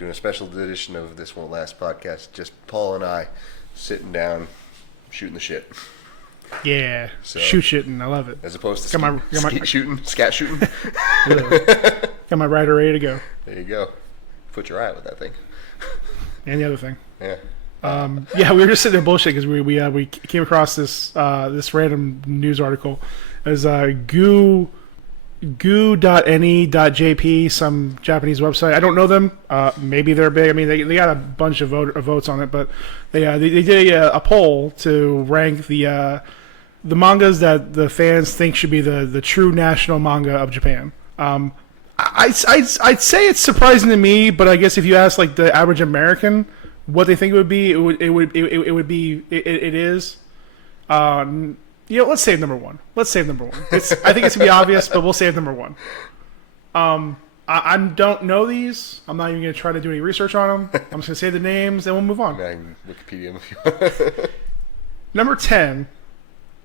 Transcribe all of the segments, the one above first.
doing a special edition of This Won't Last podcast. Just Paul and I sitting down, shooting the shit. Yeah, So, shoot shitting. I love it. As opposed to scat shooting. Got my rider ready to go. There you go. Put your eye out with that thing. And the other thing. Yeah. Yeah, we were just sitting there bullshit because we came across this random news article as goo.ne.jp, some Japanese website. I don't know them. Maybe they're big. I mean, they got a bunch of votes on it, but they did a poll to rank the mangas that the fans think should be the true national manga of Japan. I'd say it's surprising to me, but I guess if you ask like the average American what they think it would be, it is. Let's save number one. I think it's gonna be obvious, but we'll save number one. I don't know these. I'm not even gonna try to do any research on them. I'm just gonna say the names, and we'll move on. Wikipedia. Number 10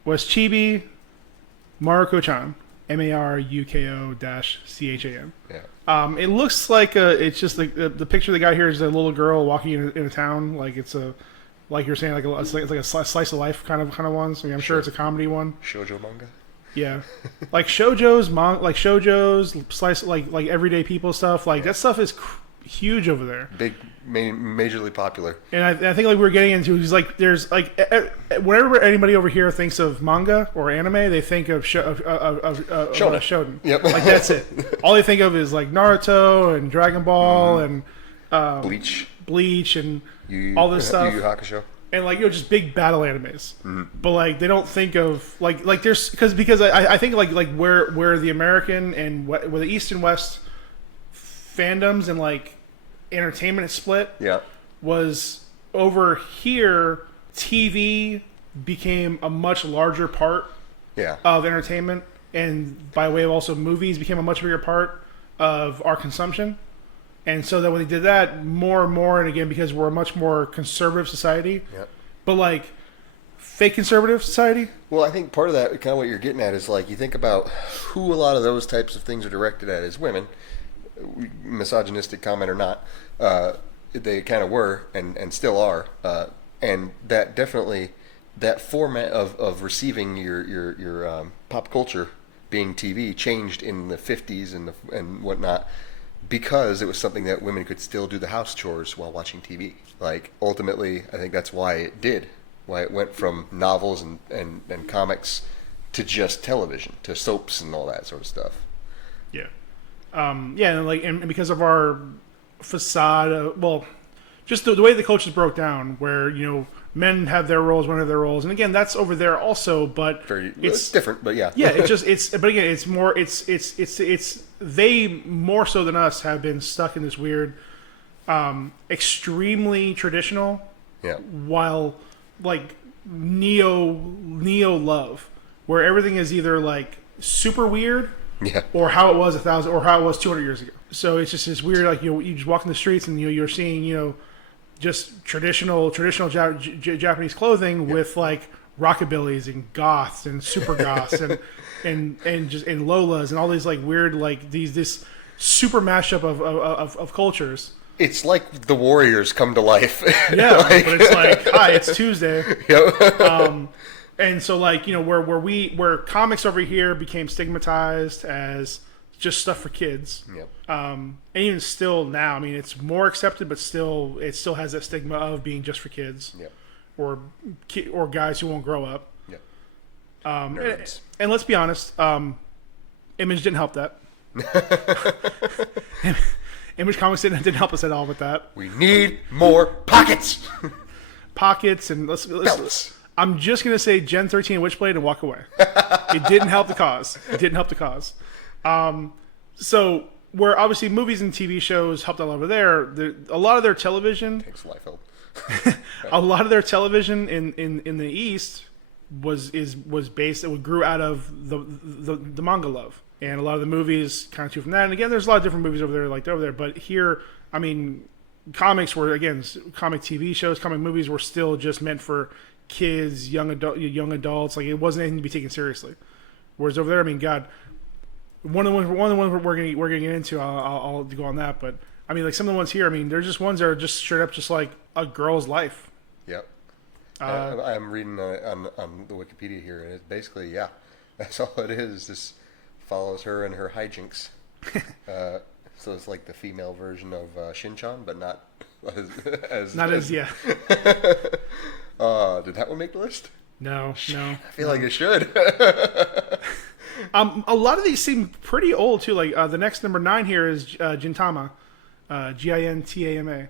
was Chibi Maruko-chan. Maruko-chan. Yeah. It looks like it's just like the picture they got here is a little girl walking in a town, like it's a, like you're saying, it's like a slice of life kind of one. So I'm sure it's a comedy one. Shoujo manga. Yeah, like shoujo's slice like everyday people stuff. Like that stuff is huge over there. Big, majorly popular. And I think like we're getting into is like there's like whenever anybody over here thinks of manga or anime, they think of shonen. Yep. Like that's it. All they think of is like Naruto and Dragon Ball and Bleach and all this stuff. Yu Yu Hakusho. And like just big battle animes, but like they don't think of like there's because I think like where the American and where the East and West fandoms and like entertainment is split. Yeah, was over here. TV became a much larger part. Yeah. Of entertainment, and by way of also movies became a much bigger part of our consumption. And so that when they did that more and more, and again, because we're a much more conservative society, yep. But like fake conservative society. Well, I think part of that, kind of what you're getting at, is like you think about who a lot of those types of things are directed at as women, misogynistic comment or not, they kind of were and still are, and that definitely that format of receiving your pop culture being TV changed in the 50s and whatnot. Because it was something that women could still do the house chores while watching TV. Like, ultimately, I think that's why it did. Why it went from novels and comics to just television, to soaps and all that sort of stuff. Yeah. And because of our facade, just the way the cultures broke down, where, men have their roles, women have their roles. And again, that's over there also, but it's different, but yeah. Yeah, but again, it's more, they more so than us have been stuck in this weird, extremely traditional, yeah, while like neo love, where everything is either like super weird, yeah, or how it was 1,000 or how it was 200 years ago. So it's just this weird, like you just walk in the streets and you're seeing just traditional Japanese clothing, yep, with like rockabillys and goths and super goths and Lolas and all these like weird like this super mashup of cultures. It's like the Warriors come to life. Yeah, but it's like, hi, it's Tuesday. Yep. And so like where comics over here became stigmatized as just stuff for kids. Yep. And even still now, I mean, it's more accepted, but still, it still has that stigma of being just for kids. Yep. Or guys who won't grow up. Yep. And let's be honest, Image didn't help that. Image Comics didn't help us at all with that. We need more pockets. Pockets and belts. I'm just gonna say Gen 13 Witchblade and walk away. It didn't help the cause. So where obviously movies and TV shows helped out over there, a lot of their television takes Liefeld. A lot of their television in the East was based, it grew out of the manga love, and a lot of the movies kind of too from that. And again, there's a lot of different movies over there, but here, I mean, comics were, again, comic TV shows, comic movies were still just meant for kids, young adults. Like, it wasn't anything to be taken seriously. Whereas over there, I mean, God, one of the ones we're going to get into, I'll go on that, but I mean, like some of the ones here. I mean, there's just ones that are just straight up just like a girl's life. Yep. I'm reading on the Wikipedia here, and it's basically, yeah, that's all it is. Just follows her and her hijinks. So it's like the female version of Shin-chan, but not as yeah. Did that one make the list? No. I feel like it should. A lot of these seem pretty old too. Like the next number 9 here is Gintama, Gintama.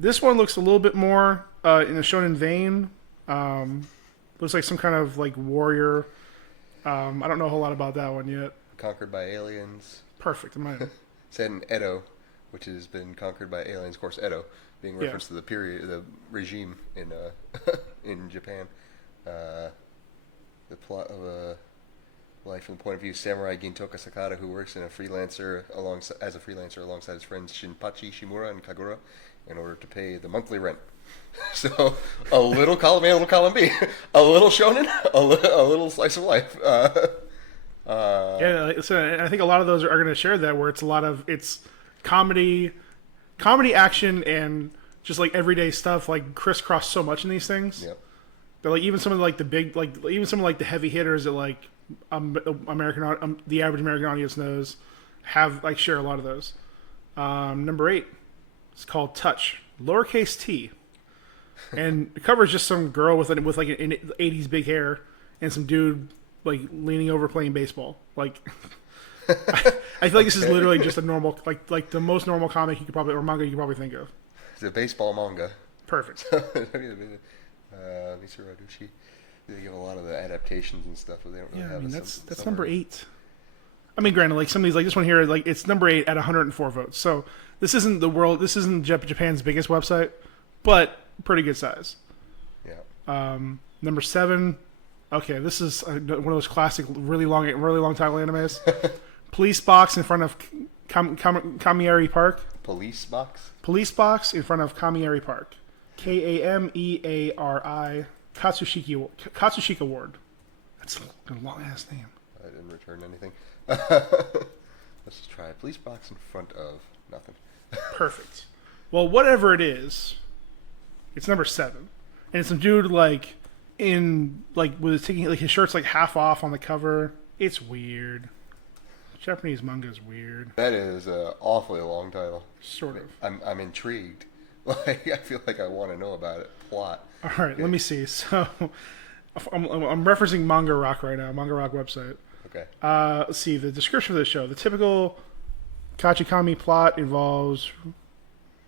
This one looks a little bit more in the shonen vein. Looks like some kind of like warrior. I don't know a whole lot about that one yet. Conquered by aliens. Perfect. Set in Edo, which has been conquered by aliens. Of course, Edo being reference to the period, the regime in in Japan. The plot of a life from the point of view of Samurai Gintoka Sakata, who works as a freelancer alongside his friends Shinpachi Shimura and Kagura in order to pay the monthly rent. So a little column A, a little column B, a little shonen, a little slice of life. So I think a lot of those are going to share that, where it's comedy, action, and just like everyday stuff like crisscross so much in these things. Yep. But like even some of like the big, like even some of like the heavy hitters that like the average American audience knows share a lot of those. Number 8, it's called Touch, lowercase t, and it covers just some girl with like an 80s big hair and some dude like leaning over playing baseball. Like I feel like this is literally just a normal like the most normal comic you could probably or manga you could probably think of. It's a baseball manga. Perfect. Misura Dushi. They give a lot of the adaptations and stuff, but they don't really have. That's number 8. I mean, granted, like some of these, like this one here, like it's number 8 at 104 votes. So this isn't Japan's biggest website, but pretty good size. Yeah. Number 7. Okay, this is one of those classic, really long title animes. Police box in front of Kamiari Park. Police box. Police box in front of Kamiari Park. Kameari Katsushika Ward. That's a long ass name. I didn't return anything. Let's just try a police box in front of nothing. Perfect. Well, whatever it is, it's number 7, and it's some dude like with his shirt's like half off on the cover. It's weird. Japanese manga is weird. That is an awfully long title. Sort of. I'm intrigued. Like I feel like I want to know about it. Plot. All right, let me see. So I'm referencing Manga Rock right now. Manga Rock website. Okay. Let's see the description of the show. The typical Kachikami plot involves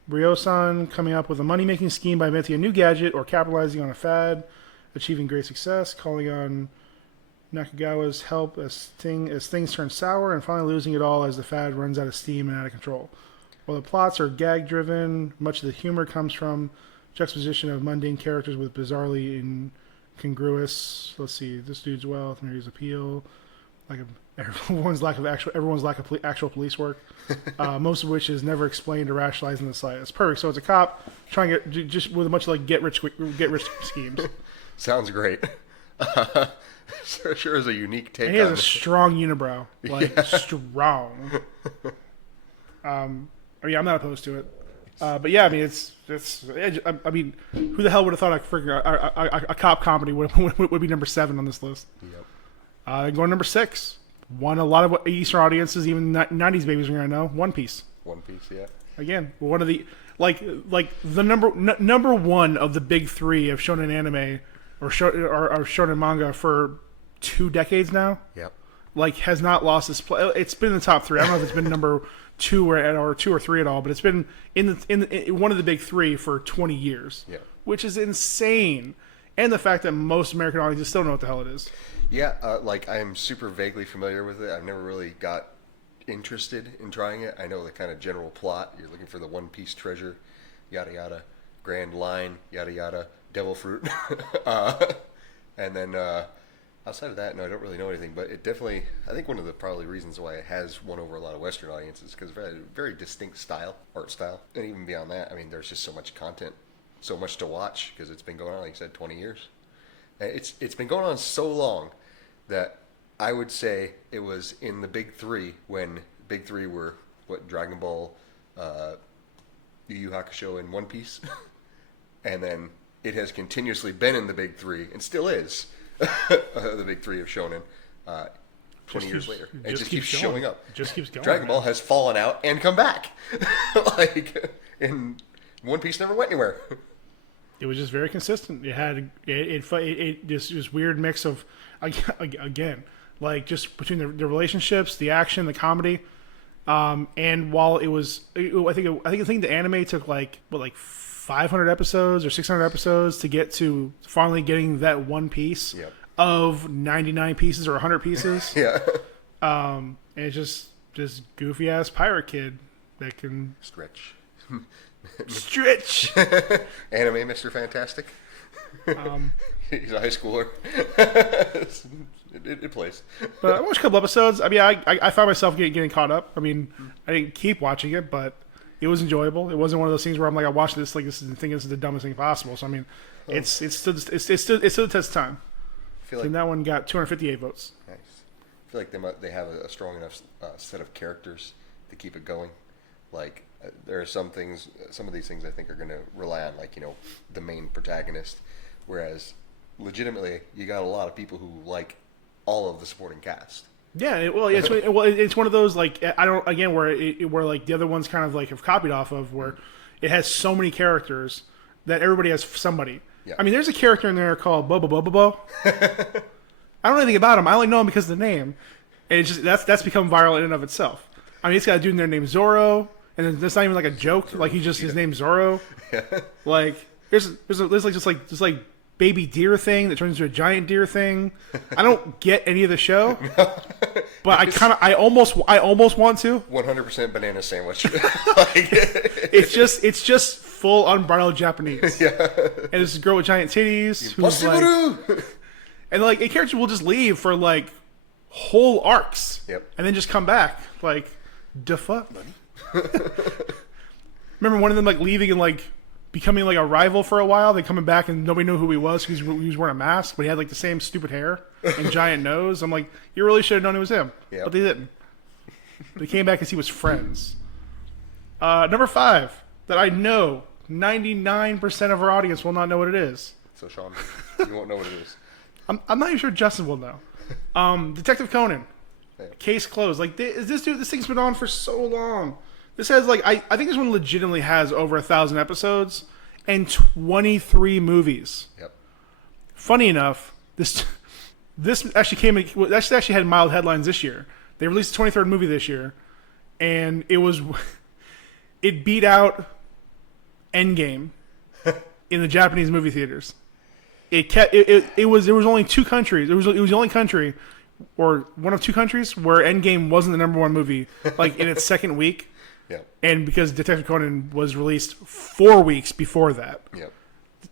Ryo-san coming up with a money-making scheme by inventing a new gadget or capitalizing on a fad, achieving great success, calling on Nakagawa's help as things turn sour, and finally losing it all as the fad runs out of steam and out of control. While the plots are gag-driven, much of the humor comes from juxtaposition of mundane characters with bizarrely incongruous. Let's see, this dude's wealth, Mary's appeal, everyone's lack of actual police work, most of which is never explained or rationalized in the slightest. Perfect. So it's a cop trying to just with a bunch of like get rich schemes. Sounds great. Sure is a unique take. And he has a strong unibrow, strong. I mean, I'm not opposed to it, but yeah, I mean, it's. I mean, who the hell would have thought a cop comedy would be number 7 on this list? Yep. Going number 6, one a lot of Eastern audiences, even 90s babies, are gonna know. One Piece. One Piece, yeah. Again, one of the like the number 1 of the big 3 of shonen anime or shonen manga for 2 decades now. Yep. Like has not lost its play. It's been in the top 3. I don't know if it's been number 2 or 2 or 3 at all, but it's been in one of the big 3 for 20 years. Yeah. Which is insane. And the fact that most American audiences still know what the hell it is. Yeah, like I'm super vaguely familiar with it. I've never really got interested in trying it. I know the kind of general plot. You're looking for the One Piece treasure, yada yada, grand line, yada yada, devil fruit. And then outside of that, no, I don't really know anything. But it definitely, I think one of the probably reasons why it has won over a lot of Western audiences because it's a very distinct art style. And even beyond that, I mean, there's just so much content, so much to watch because it's been going on, like you said, 20 years. And it's been going on so long that I would say it was in the big 3 when big 3 were Dragon Ball, Yu Yu Hakusho, and One Piece, and then it has continuously been in the big three and still is the big three of shonen. 20 years later, it just keeps showing up. Just keeps going. Dragon Ball has fallen out and come back, and One Piece never went anywhere. It was just very consistent. It had it just this weird mix of again, like just between the relationships, the action, the comedy, and while it was, I think the anime took like 500 episodes or 600 episodes to get to finally getting that one piece. Yep. Of 99 pieces or 100 pieces. Yeah. And it's just goofy ass pirate kid that can Stretch. Anime Mr. Fantastic. He's a high schooler. it plays. But I watched a couple episodes. I mean, I found myself getting caught up. I mean, I didn't keep watching it, but it was enjoyable. It wasn't one of those things where I'm like, I watched this like this and think this is the dumbest thing possible. So I mean, it's still the test of time. And that one got 258 votes. Nice. I feel like they have a strong enough set of characters to keep it going. Like there are some of these things I think are going to rely on like the main protagonist, whereas legitimately you got a lot of people who like all of the supporting cast. Yeah, it's one of those like where like the other ones kind of like have copied off of where it has so many characters that everybody has somebody. Yeah. I mean, there's a character in there called Bobo Bobo Bo. I don't know anything about him. I only know him because of the name, and it's just that's become viral in and of itself. I mean, it's got a dude in there named Zorro, and then that's not even like a joke. Like his name's Zorro. Yeah. Like there's like baby deer thing that turns into a giant deer thing. I don't get any of the show, but I almost want to. 100% banana sandwich. It's just full unbridled Japanese. Yeah. And this girl with giant titties who's like, and like a character will just leave for like whole arcs. Yep. And then just come back like the fuck. Remember one of them like leaving and like becoming like a rival for a while, then coming back and nobody knew who he was because he was wearing a mask, but he had like the same stupid hair and giant nose. I'm like, you really should have known it was him. Yep. But they didn't. They came back because he was friends. Number 5 that I know 99% of our audience will not know what it is. So Sean, you won't know what it is. I'm not even sure Justin will know. Detective Conan. Yeah. Case closed. Like this thing's been on for so long. This has like I think this one legitimately has over 1,000 episodes and 23 movies. Yep. Funny enough, this actually had mild headlines this year. They released the 23rd movie this year, and it beat out Endgame in the Japanese movie theaters. There was only 2 countries. It was the only country, or one of 2 countries, where Endgame wasn't the number 1 movie, like in its second week. Yep. And because Detective Conan was released 4 weeks before that. Yep.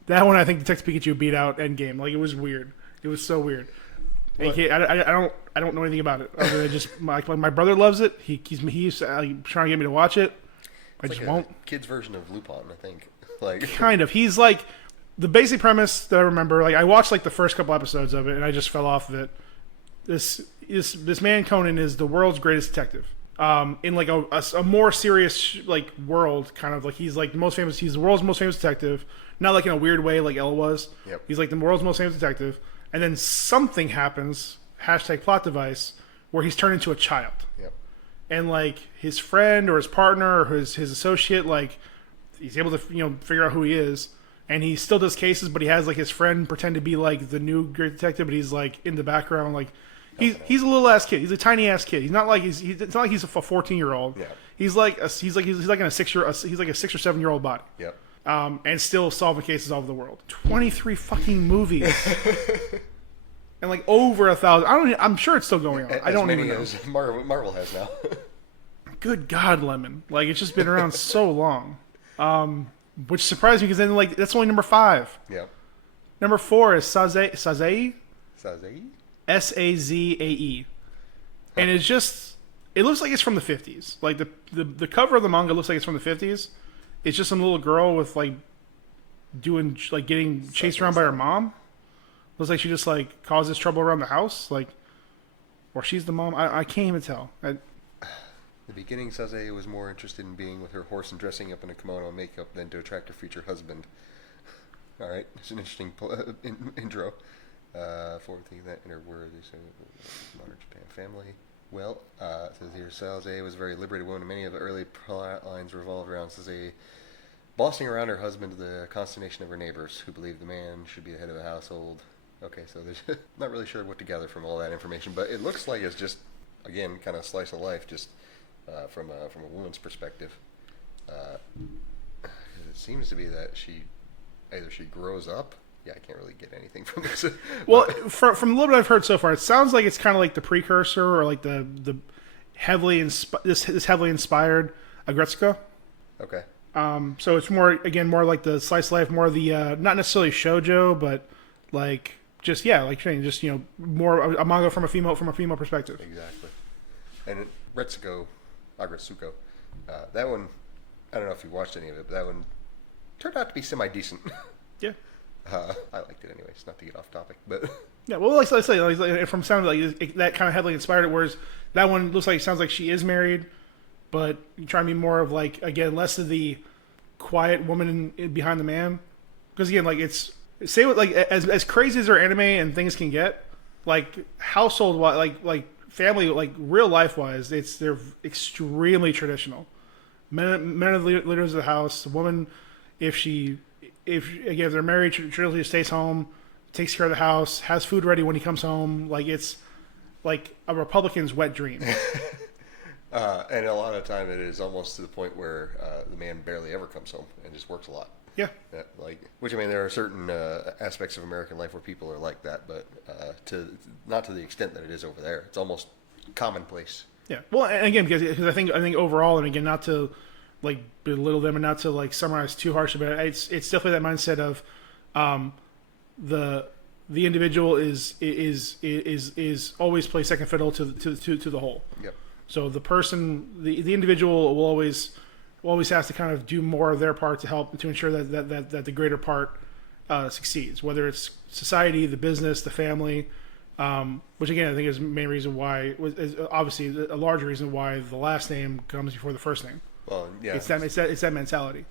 That one, I think Detective Pikachu beat out Endgame. Like, it was weird. It was so weird. I don't know anything about it. Other than just my brother loves it. He's trying to get me to watch it. I just won't. Kid's version of Lupin, I think. Like kind of. He's like the basic premise that I remember. Like I watched like the first couple episodes of it, and I just fell off of it. This man Conan is the world's greatest detective. In like a more serious like world, kind of like he's like the most famous. He's the world's most famous detective. Not like in a weird way, like Elle was. Yep. He's like the world's most famous detective, and then something happens. #plot device where he's turned into a child. Yep. And like his friend or his partner or his associate, like he's able to figure out who he is, and he still does cases, but he has like his friend pretend to be like the new great detective, but he's like in the background, like. He's a little ass kid. He's a tiny ass kid. He's not like it's not like he's a 14-year-old. Yeah. He's like a 6 or 7-year-old body. Yep. And still solving cases all over the world. 23 fucking movies. And like over 1,000. I'm sure it's still going on. I don't even know. As Marvel has now. Good God, Lemon. Like it's just been around so long. Which surprised me because then like that's only number 5. Yep. Number 4 is Sazae. Sazae? Sazae. And it looks like it's from the 50s. Like the cover of the manga looks like it's from the 50s. It's just some little girl with like getting chased around by her mom. Looks like she just like causes trouble around the house, like, or she's the mom. I can't even tell. the beginning, Saze was more interested in being with her horse and dressing up in a kimono and makeup than to attract her future husband. All right, it's an interesting intro. Forward thinking that in her words, modern Japan family. Well, it says here, Saze was a very liberated woman. Many of the early plot lines revolved around Saze bossing around her husband to the consternation of her neighbors, who believed the man should be the head of the household. Okay, so there's not really sure what to gather from all that information, but it looks like it's just, again, kind of slice of life, just from a woman's perspective. It seems to be that either she grows up. Yeah, I can't really get anything from this. Well, from the little bit I've heard so far, it sounds like it's kind of like the precursor or like the heavily this heavily inspired Agretsuko. Okay. So it's more like the slice of life, more the not necessarily shoujo, but like just like saying, just more a manga from a female perspective. Exactly. And Agretsuko, that one, I don't know if you watched any of it, but that one turned out to be semi decent. Yeah. I liked it anyways. Not to get off topic, but yeah. Well, like I say, like, from sounding like that kind of heavily inspired it. Whereas that one looks like it sounds like she is married, but you try to be more of like, again, less of the quiet woman behind the man. Because again, like as crazy as their anime and things can get, like household like family, like real life wise, they're extremely traditional. Men are the leaders of the house. The woman, if they're married, traditionally stays home, takes care of the house, has food ready when he comes home. Like it's like a Republican's wet dream. And a lot of the time it is almost to the point where the man barely ever comes home and just works a lot. Yeah. Which I mean, there are certain aspects of American life where people are like that, but not to the extent that it is over there. It's almost commonplace. Yeah. Well, and again, because I think overall, and again, not to like belittle them and not to like summarize too harsh about it, it's definitely that mindset of the individual is always play second fiddle to the whole. Yep. So the person, the individual will always has to kind of do more of their part to help to ensure that the greater part succeeds, whether it's society, the business, the family, which again I think is the main reason why is obviously a large reason why the last name comes before the first name. Well, yeah, it's that mentality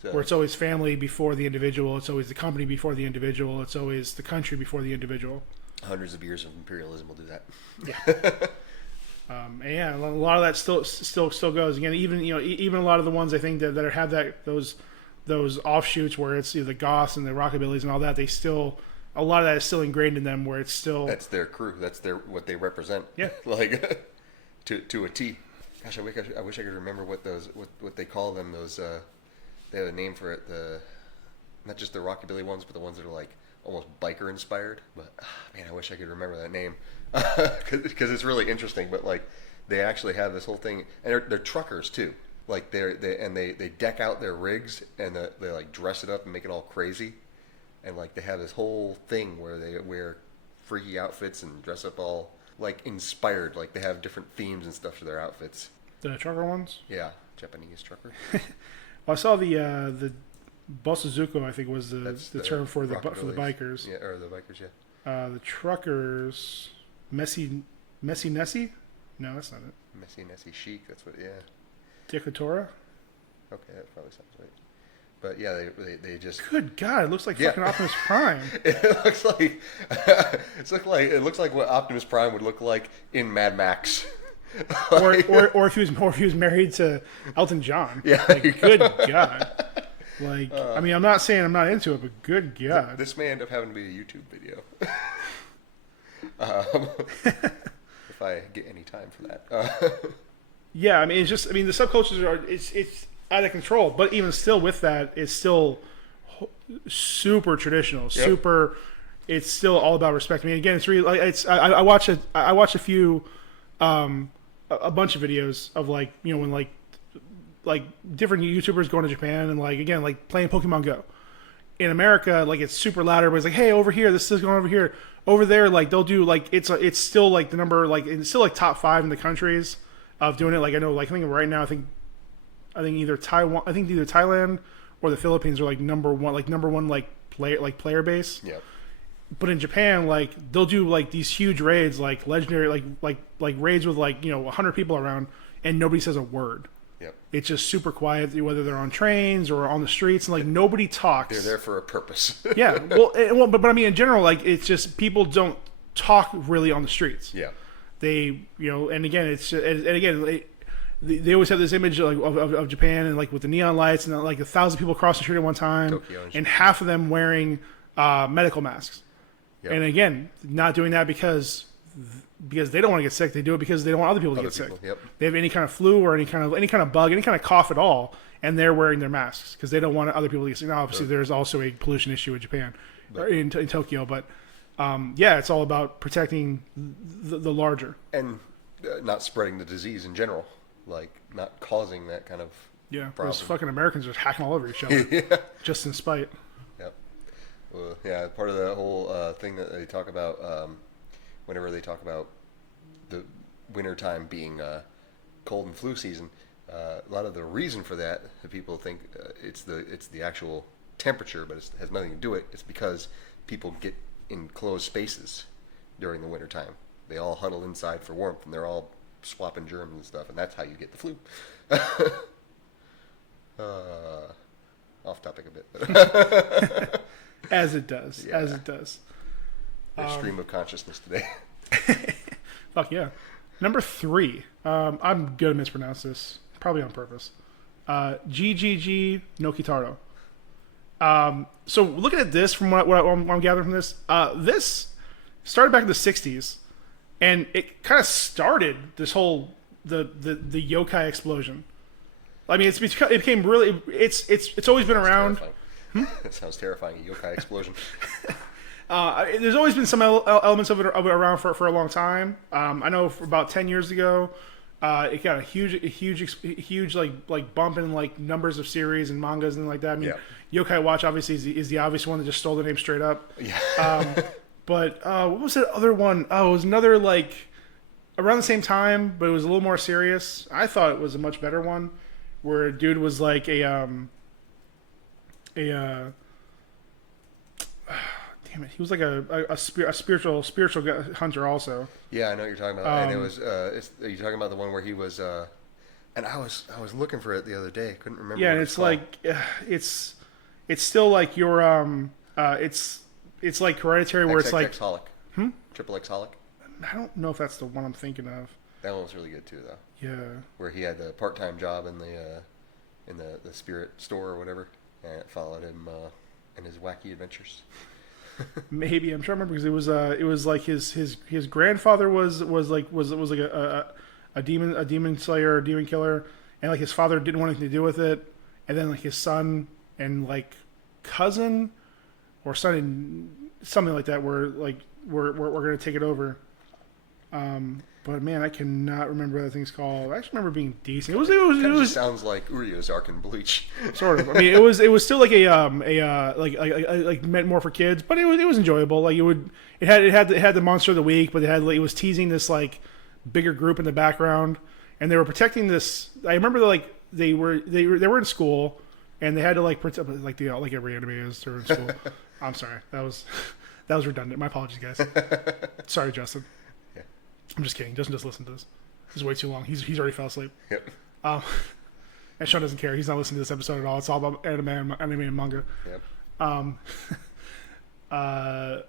where it's always family before the individual, it's always the company before the individual, it's always the country before the individual. Hundreds of years of imperialism will do that. Yeah. And yeah, a lot of that still goes. Again, even a lot of the ones I think that have those offshoots where it's the goths and the rockabillys and all that, a lot of that is still ingrained in them where it's still that's their crew, that's what they represent. Yeah, like to a T. Gosh, I wish I could remember what they call them. Those they have a name for it. Not just the rockabilly ones, but the ones that are like almost biker inspired. But man, I wish I could remember that name because it's really interesting. But like they actually have this whole thing, and they're truckers too. Like they deck out their rigs and they like dress it up and make it all crazy, and like they have this whole thing where they wear freaky outfits and dress up all like inspired. Like they have different themes and stuff to their outfits. The trucker ones. Yeah, Japanese trucker. Well, I saw the Bosuzuko, I think was the term for the bikers. Yeah, or the bikers. Yeah. The truckers, Messy Nessie? No, that's not it. Messy Nessie Chic. That's what. Yeah. Tikatora? Okay, that probably sounds right. But yeah, they just. Good God! It looks like fucking Optimus Prime. It looks like what Optimus Prime would look like in Mad Max. or if he was married to Elton John. Yeah. Like, good God. Like, I mean, I'm not saying I'm not into it, but good God. This may end up having to be a YouTube video. If I get any time for that. Yeah, I mean, it's just, I mean, the subcultures it's out of control, but even still with that, it's still super traditional, super, it's still all about respect. I mean, again, it's really, I watch a few, a bunch of videos of like, when like different YouTubers going to Japan and like, again, like playing Pokemon Go. In America, like it's super loud. Everybody's like, hey, over here, this is going over here. Over there, like they'll do like, it's still like the number, like it's still like top 5 in the countries of doing it. Like I know, like I think right now, I think either Thailand or the Philippines are like number one player base. Yeah. But in Japan, like they'll do like these huge raids, like legendary, like raids with like 100 people around, and nobody says a word. Yep. It's just super quiet, whether they're on trains or on the streets, and like nobody talks. They're there for a purpose. Yeah, but I mean, in general, like it's just people don't talk really on the streets. Yeah. They, and again, they always have this image of Japan and like with the neon lights and like 1,000 people cross the street at one time, Tokyo and half of them wearing medical masks. Yep. And again, not doing that because they don't want to get sick. They do it because they don't want other people to get sick. Yep. They have any kind of flu or any kind of bug, any kind of cough at all, and they're wearing their masks because they don't want other people to get sick. Now, obviously, there's also a pollution issue in Japan, or in Tokyo, but it's all about protecting the larger And not spreading the disease in general, like not causing that kind of problem. Those fucking Americans are hacking all over each other, just in spite. Yep. Well, yeah, part of the whole thing that they talk about whenever they talk about the wintertime being cold and flu season, a lot of the reason for that people think it's the actual temperature, but it has nothing to do with it. It's because people get in closed spaces during the wintertime. They all huddle inside for warmth, and they're all swapping germs and stuff, and that's how you get the flu. Off topic a bit. But As it does. Yeah. As it does. Their stream of consciousness today. Fuck yeah. Number 3. I'm going to mispronounce this, probably on purpose. GGG no Kitaro. So looking at this, from what I'm gathering from this, this started back in the 60s, and it kind of started this whole the yokai explosion. I mean, it became really it's always been around. That sounds terrifying. A yokai explosion. There's always been some elements of it around for a long time. I know for about 10 years ago, it got a huge like bump in like numbers of series and mangas and like that. I mean, Yokai Watch obviously is the obvious one that just stole the name straight up. Yeah. But what was that other one? Oh, it was another like around the same time, but it was a little more serious. I thought it was a much better one, where a dude was like damn it, he was like a spiritual hunter also. Yeah, I know what you're talking about. And it was are you talking about the one where he was and I was looking for it the other day. Couldn't remember. Yeah, and it's like it's still like your it's like Hereditary, where it's like Holic. Triple X Holic. I don't know if that's the one I'm thinking of. That one was really good too, though. Yeah. Where he had the part-time job in the spirit store or whatever, and it followed him in his wacky adventures. Maybe I'm trying to remember, because it was like his grandfather was like a demon slayer or demon killer, and like his father didn't want anything to do with it, and then like his son and like cousin or son and something like that were we're gonna take it over. But man, I cannot remember what that thing's called. I actually remember being decent. It was sounds like Urio's Arc and Bleach. Sort of. I mean, it was still like like meant more for kids, but it was enjoyable. Like it had the monster of the week, but it was teasing this like bigger group in the background, and they were protecting this. I remember they were in school, and they had to like protect like every anime is. They're in school. I'm sorry, that was redundant. My apologies, guys. Sorry, Justin. I'm just kidding. Justin just listened to this. This is way too long. He's already fell asleep. Yep. And Sean doesn't care. He's not listening to this episode at all. It's all about anime and manga. Yep.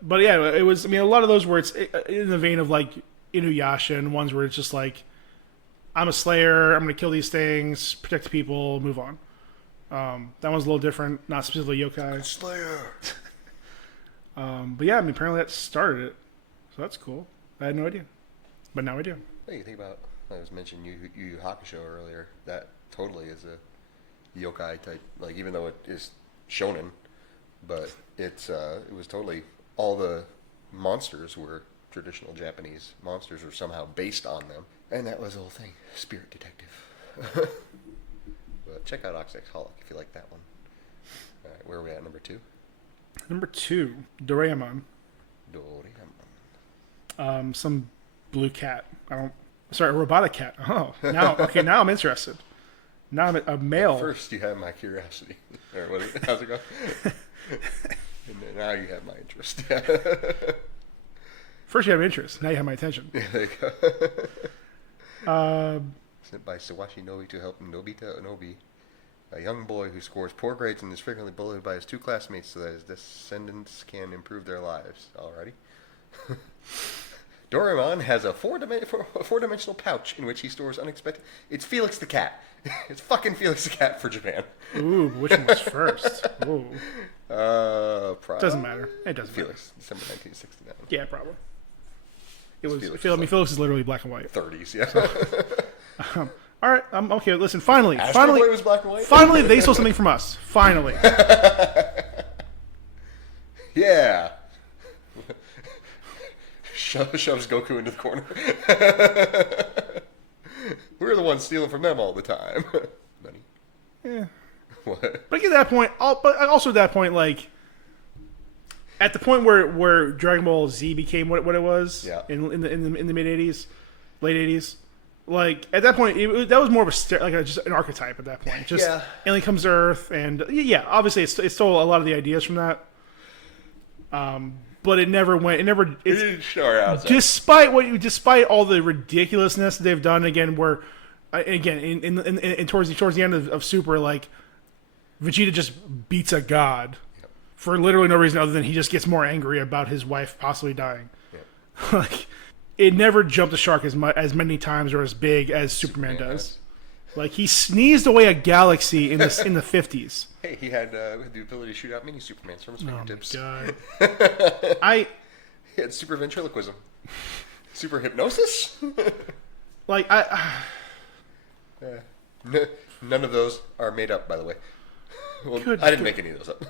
But yeah, it was. I mean, a lot of those where it's in the vein of like Inuyasha, and ones where it's just like, I'm a slayer. I'm going to kill these things, protect people, move on. That one's a little different. Not specifically yokai. Slayer. But yeah, I mean, apparently that started it, so that's cool. I had no idea. But now I do. Hey, you think about, I was mentioning Yu Yu Hakusho earlier. That totally is a yokai type. Like, even though it is shonen, but it was totally, all the monsters were traditional Japanese monsters, or somehow based on them, and that was the whole thing. Spirit detective. But check out Ox X Holic if you like that one. All right, where are we at? Number 2. Number 2, Doraemon. Some blue cat. A robotic cat. Oh, now I'm interested. Now I'm a male. At first you have my curiosity. Or what is it? How's it go? And then now you have my interest. First you have interest. Now you have my attention. Yeah, there you go. sent by Sawashi Nobi to help Nobita Onobi, a young boy who scores poor grades and is frequently bullied by his two classmates so that his descendants can improve their lives. Alrighty. Doraemon has a four-dimensional pouch in which he stores unexpected... It's Felix the Cat. It's fucking Felix the Cat for Japan. Ooh, which one was first? Ooh. Doesn't matter. It doesn't Felix, December 1969. Yeah, probably. It was. Felix Felix is literally black and white. 30s, yeah. So, all right. Okay. Listen. Finally, Astro Boy was black and white. Finally, they stole something from us. Finally. Yeah. Shoves Goku into the corner. We're the ones stealing from them all the time. Money. Yeah. What? But at that point, but also at that point, like, at the point where Dragon Ball Z became what it was, yeah. in the mid '80s, late '80s, like at that point, that was more of just an archetype at that point. Just yeah. Alien comes to Earth, and yeah, obviously it stole a lot of the ideas from that. But it never went. It didn't show out. Despite all the ridiculousness that they've done, again, towards the end of Super, like Vegeta just beats a god for literally no reason other than he just gets more angry about his wife possibly dying. Yep. Like it never jumped the shark as many times or as big as Superman does. Like he sneezed away a galaxy in the 50s. Hey, he had the ability to shoot out mini Supermans from his fingertips. Oh my god! He had super ventriloquism, super hypnosis. Like none of those are made up, by the way. Well, I didn't make any of those up.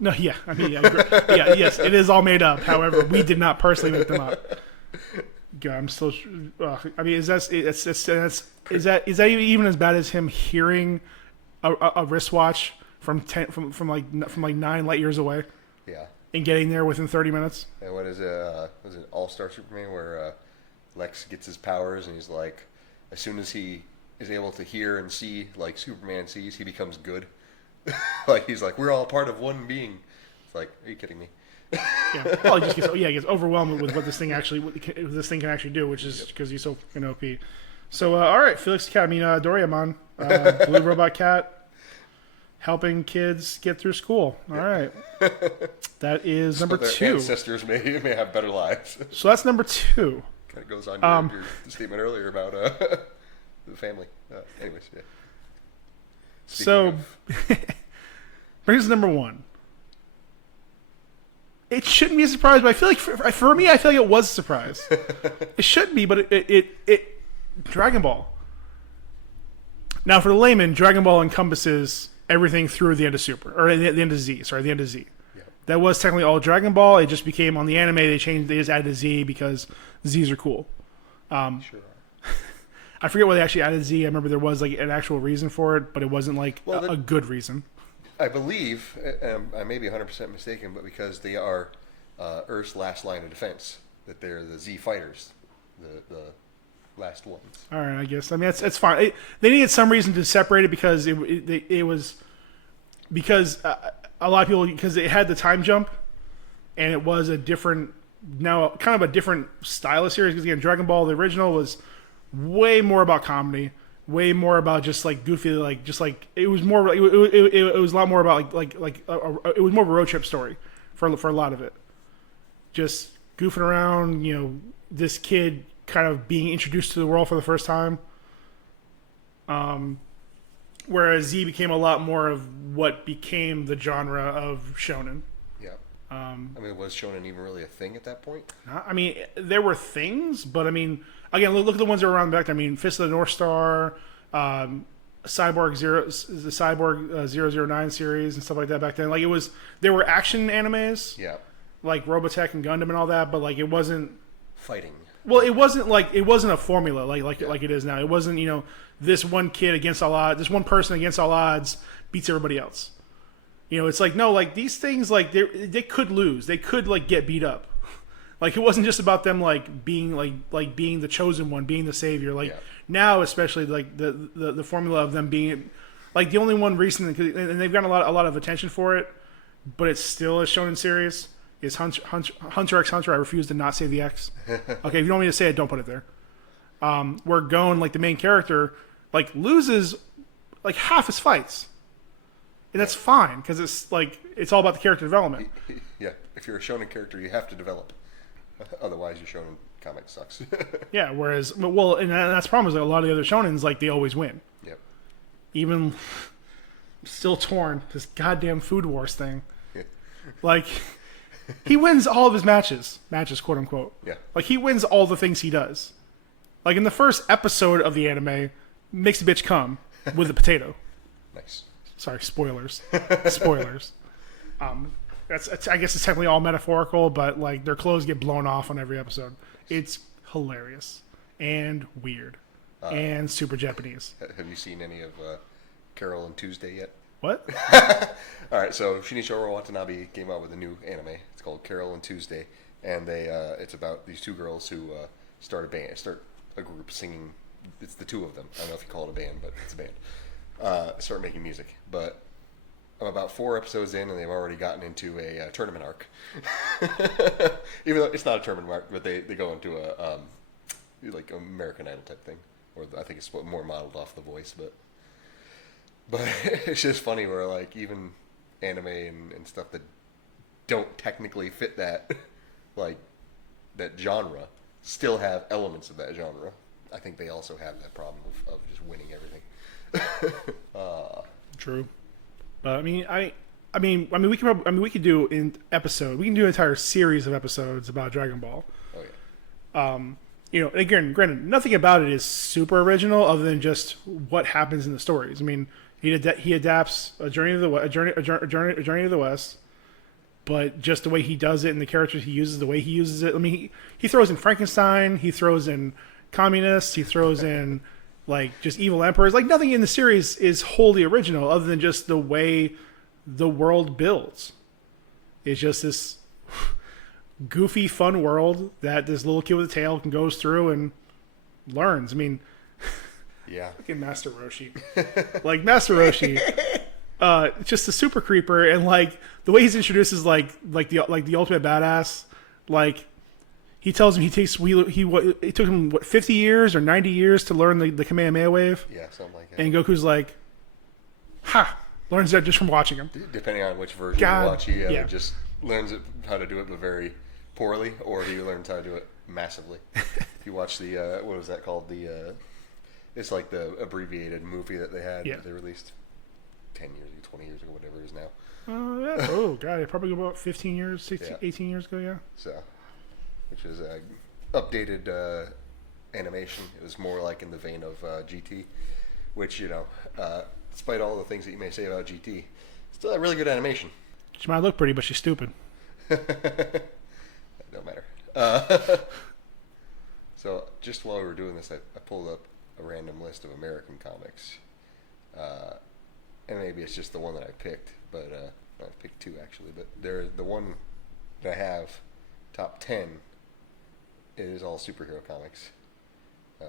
No, yeah, I mean, yeah, yes, it is all made up. However, we did not personally make them up. God, I'm still. I mean, is that even as bad as him hearing a wristwatch from 9 light years away? Yeah. And getting there within 30 minutes. And what is it? Was it All-Star Superman where Lex gets his powers and he's like, as soon as he is able to hear and see like Superman sees, he becomes good. Like he's like, we're all part of one being. It's like, are you kidding me? Yeah. Well, he gets overwhelmed with what this thing can actually do, which is because he's so fucking OP. So, all right, Felix the Cat. I mean, Doraemon, Blue Robot Cat, helping kids get through school. All right, that is number their 2. Ancestors may have better lives. So that's number 2. Kind of goes on your statement earlier about the family. Anyways, yeah. Brings us to number 1. It shouldn't be a surprise, but I feel like for me, I feel like it was a surprise. It shouldn't be, but it Dragon Ball. Now, for the layman, Dragon Ball encompasses everything through the end of Super, or the end of Z. Sorry, the end of Z. Yep. That was technically all Dragon Ball. It just became on the anime. They just added Z because Z's are cool. Sure. I forget why they actually added Z. I remember there was like an actual reason for it, but it wasn't like a good reason. I believe, I may be 100% mistaken, but because they are Earth's last line of defense, that they're the Z fighters, the last ones. All right, I guess. I mean, it's fine. They needed some reason to separate it because it was because a lot of people because it had the time jump, and it was a different kind of a different style of series. Because again, Dragon Ball the original was way more about comedy. Way more about just like goofy, like just like it was more. It was a lot more about it was more of a road trip story for a lot of it. Just goofing around, this kid kind of being introduced to the world for the first time. Whereas Z became a lot more of what became the genre of shonen. Yeah. I mean, was shonen even really a thing at that point? I mean, there were things, but I mean. Again, look at the ones that were around back. I mean, Fist of the North Star, Cyborg 009 series and stuff like that back then. Like there were action animes, like Robotech and Gundam and all that, but like it wasn't fighting. Well, it wasn't a formula like it is now. It wasn't this one kid against all odds, this one person against all odds beats everybody else. It's like no, like these things like they could lose, they could like get beat up. Like it wasn't just about them being being the chosen one, being the savior. Now, especially like the formula of them being like the only one recent, and they've gotten a lot of attention for it, but it's still a shonen series. Is Hunter x Hunter. I refuse to not say the X. Okay, if you don't want me to say it, don't put it there. Where Gon, like the main character, like loses like half his fights, and that's fine because it's like it's all about the character development. Yeah, if you're a shonen character, you have to develop. Otherwise, your shonen comic sucks. Yeah, whereas and that's the problem is that a lot of the other shonens like they always win. Yep. Even still torn this goddamn Food Wars thing. Yeah. Like he wins all of his matches, quote unquote. Yeah. Like he wins all the things he does. Like in the first episode of the anime, makes the bitch come with a potato. Nice. Sorry, spoilers. Spoilers. That's I guess it's technically all metaphorical, but like their clothes get blown off on every episode. It's hilarious and weird and super Japanese. Have you seen any of Carol and Tuesday yet? What? All right, so Shinichiro Watanabe came out with a new anime. It's called Carol and Tuesday, and it's about these two girls who start a group singing. It's the two of them. I don't know if you call it a band, but it's a band. Start making music, but I'm about 4 episodes in, and they've already gotten into a tournament arc. Even though it's not a tournament arc, but they go into a like American Idol type thing, or I think it's more modeled off The Voice, but it's just funny where like even anime and stuff that don't technically fit that like that genre still have elements of that genre. I think they also have that problem of just winning everything. True. But I mean, we could do an episode. We can do an entire series of episodes about Dragon Ball. Oh yeah. You know, again, granted, nothing about it is super original other than just what happens in the stories. I mean, he adapts a Journey to the West, but just the way he does it and the characters he uses, the way he uses it. I mean, he throws in Frankenstein, he throws in communists, he throws in like just evil emperors. Like nothing in the series is wholly original other than just the way the world builds. It's just this goofy, fun world that this little kid with a tail can goes through and learns. I mean, yeah. Fucking Master Roshi, like Master Roshi, just a super creeper, and like the way he's introduced is like the ultimate badass. Like he tells him it took him what 50 years or 90 years to learn the Kamehameha wave. Yeah, something like that. And Goku's like, ha, learns that just from watching him. Depending on which version you watch, he just learns how to do it, but very poorly, or he learns how to do it massively. If you watch the what was that called? It's like the abbreviated movie that they had that they released 10 years ago, 20 years ago, whatever it is now. Oh god, it probably about 15 years, 16, 18 years ago, yeah. So, which is updated animation. It was more like in the vein of GT, which despite all the things that you may say about GT, still had really good animation. She might look pretty, but she's stupid. That don't matter. So just while we were doing this, I pulled up a random list of American comics, and maybe it's just the one that I picked, but I picked 2 actually. But the one that I have top 10. It is all superhero comics.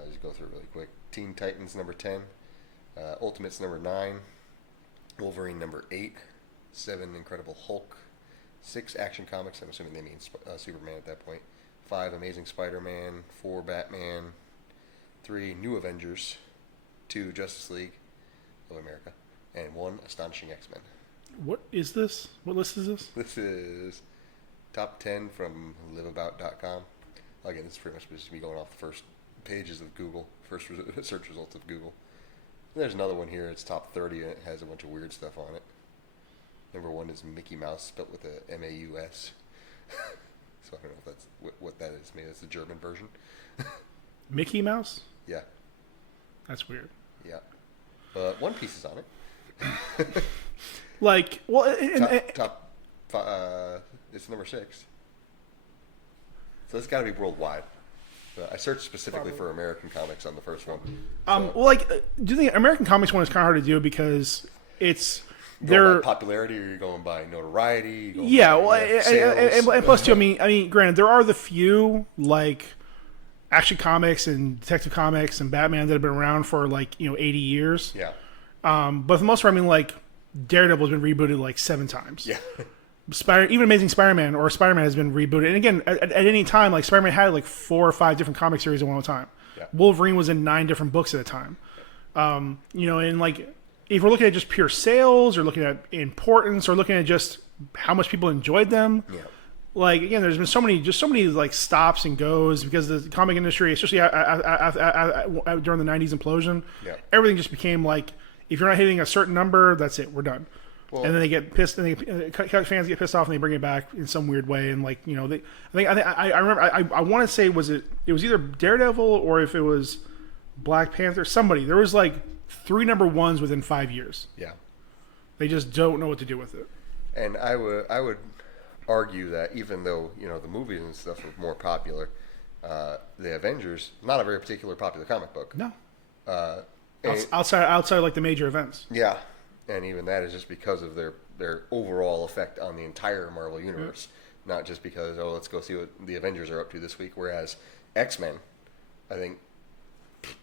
Just go through it really quick. Teen Titans number 10, Ultimates number 9, Wolverine number 8, 7 Incredible Hulk, 6 Action Comics. I'm assuming they mean Superman at that point. 5 Amazing Spider-Man, 4 Batman, 3 New Avengers, 2 Justice League of America, and 1 Astonishing X-Men. What is this? What list is this? This is top 10 from liveabout.com. Again, this is pretty much just me going off the first pages of Google, first search results of Google. And there's another one here. It's top 30, and it has a bunch of weird stuff on it. Number 1 is Mickey Mouse, spelled with a M-A-U-S. So I don't know if that's what that is. Maybe that's the German version. Mickey Mouse? Yeah. That's weird. Yeah. One Piece is on it. Like, well, it's number 6. So it's got to be worldwide. I searched specifically for American comics on the first one. Well, like, do you think American comics one is kind of hard to do because it's by popularity, or you're going by notoriety? And plus too, I mean, granted, there are the few like Action Comics and Detective Comics and Batman that have been around for like 80 years. Yeah. But for the most part, I mean, like Daredevil has been rebooted like 7 times. Yeah. Even Amazing Spider-Man or Spider-Man has been rebooted. And again, at any time, like Spider-Man had like 4 or 5 different comic series at one time. Yeah. Wolverine was in 9 different books at a time. And like if we're looking at just pure sales or looking at importance or looking at just how much people enjoyed them, Yeah. like again, there's been so many like stops and goes because the comic industry, especially during the '90s implosion, Yeah. everything just became like if you're not hitting a certain number, that's it, we're done. Well, And then they get pissed, and fans get pissed off, and they bring it back in some weird way. And like I remember, I want to say it was either Daredevil or if it was Black Panther. Somebody there was like 3 number ones within 5 years. yeah. They just don't know what to do with it. And I would argue that even though the movies and stuff are more popular, the Avengers not a very particular popular comic book. No, And- outside like the major events. Yeah, and even that is just because of their overall effect on the entire Marvel universe, not just because let's go see what the Avengers are up to this week. Whereas X-Men, I think,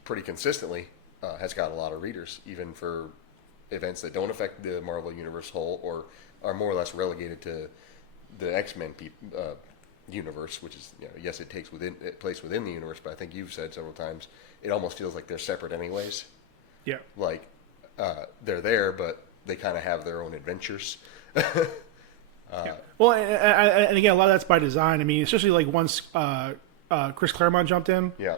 pretty consistently has got a lot of readers, even for events that don't affect the Marvel universe whole or are more or less relegated to the X-Men universe, which is yes, it takes place within the universe, but I think you've said several times it almost feels like they're separate anyways. Yeah. Like they're there, but they kind of have their own adventures. Yeah. Well, and again, a lot of that's by design. I mean, especially like once Chris Claremont jumped in Yeah,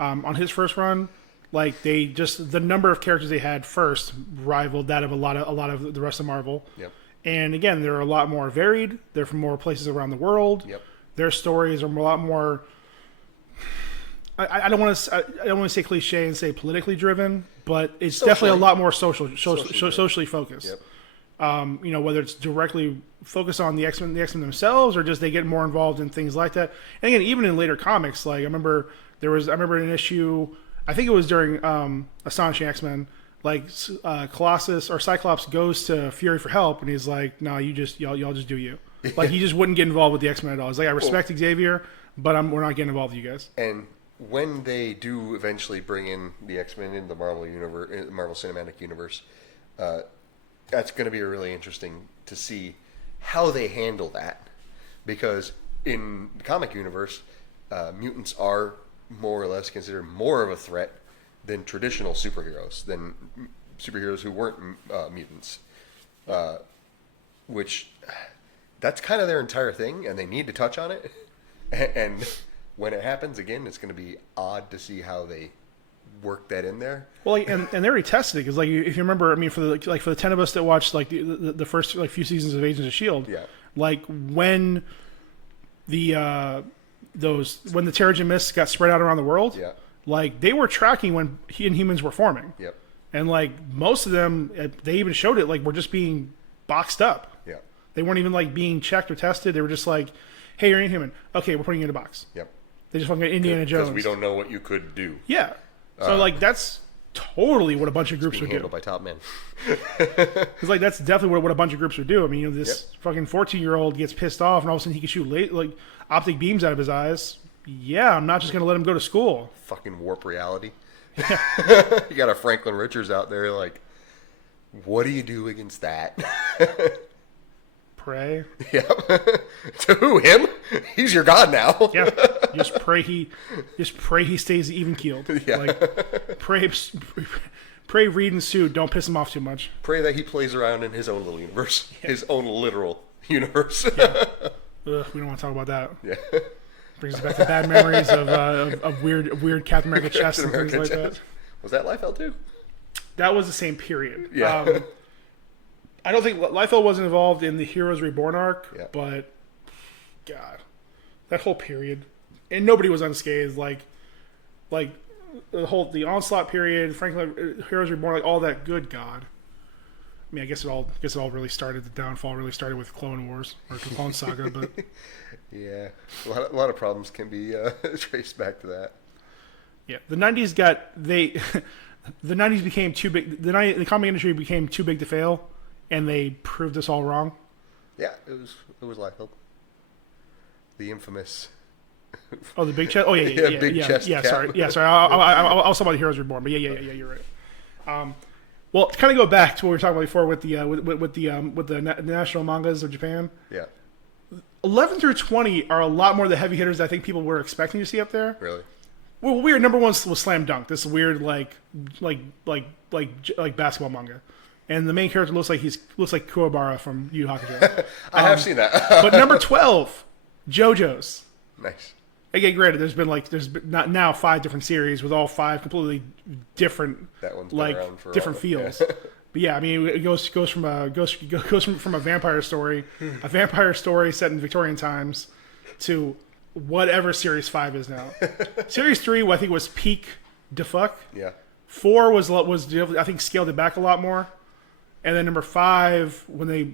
on his first run, like they just the number of characters they had first rivaled that of a lot of the rest of Marvel. Yep. And again, they're a lot more varied. They're from more places around the world. Yep. Their stories are a lot more. I don't want to say cliche and say politically driven, but it's definitely a lot more socially focused. Yep. Whether it's directly focused on the X-Men themselves, or just they get more involved in things like that. And again, even in later comics, like I remember an issue, I think it was during Astonishing X-Men, like Colossus or Cyclops goes to Fury for help, and he's like, "No, y'all just do you." Like he just wouldn't get involved with the X-Men at all. He's like, "I respect Xavier, but we're not getting involved with you guys." And when they do eventually bring in the X-Men in the Marvel universe, Marvel Cinematic Universe, that's going to be really interesting to see how they handle that, because in the comic universe, mutants are more or less considered more of a threat than traditional superheroes, than superheroes who weren't mutants, which that's kind of their entire thing, and they need to touch on it. And when it happens again, it's going to be odd to see how they work that in there. Well, and they already tested it because, like, if you remember, I mean, for the 10 of us that watched like the first like few seasons of Agents of Shield, Yeah. like when the when the Terrigen Mists got spread out around the world, Yeah. like they were tracking when Inhumans were forming, Yep. and like most of them, they even showed it like were just being boxed up. Yeah. They weren't even like being checked or tested. They were just like, "Hey, you're Inhuman. Okay, we're putting you in a box." Yep. They just fucking Indiana Jones. Because we don't know what you could do. Yeah. So like that's totally what a bunch of groups Being would do. handled by top men. Because like that's definitely what a bunch of groups would do. I mean, this fucking 14-year-old gets pissed off, and all of a sudden he can shoot like optic beams out of his eyes. Yeah, I'm not just gonna let him go to school. Fucking warp reality. You got a Franklin Richards out there like, what do you do against that? Pray. Yep. To who? Him? He's your god now. Yeah. Just pray he stays even keeled. Yeah. Like pray Reed and Sue don't piss him off too much. Pray that he plays around in his own little universe. Yeah. His own literal universe. Yeah. Ugh, we don't want to talk about that. Yeah. Brings us back to bad memories of weird Captain America chests and things like that. Was that Liefeld too? That was the same period. Yeah. I don't think Liefeld wasn't involved in the Heroes Reborn arc, Yeah. but God, that whole period, and nobody was unscathed. Like the Onslaught period, Franklin Heroes Reborn, like all that. Good God. I mean, I guess it all really started. The downfall really started with Clone Wars or the Clone Saga, but yeah, a lot of problems can be traced back to that. Yeah, the '90s the '90s became too big. The comic industry became too big to fail, and they proved us all wrong. Yeah, it was Liefeld. The infamous. Oh, the big chest. Oh yeah, big chest. Yeah, cap. sorry. I was talking about Heroes Reborn, but yeah, you're right. Well, to kind of go back to what we were talking about before with the national mangas of Japan. Yeah. 11 through 20 are a lot more the heavy hitters I think people were expecting to see up there. Really. Well, weird. Number one was Slam Dunk. This weird like basketball manga, and the main character looks like Kuwabara from Yu Yu Hakusho. I have seen that. But number 12, JoJo's. Nice. Again, granted, there's been not now 5 different series with all 5 completely different, That one's been around for different feels. But yeah, I mean, it goes from a vampire story, set in Victorian times, to whatever Series 5 is now. Series 3, I think, was peak defuck. Yeah. 4 was I think scaled it back a lot more, and then number 5 when they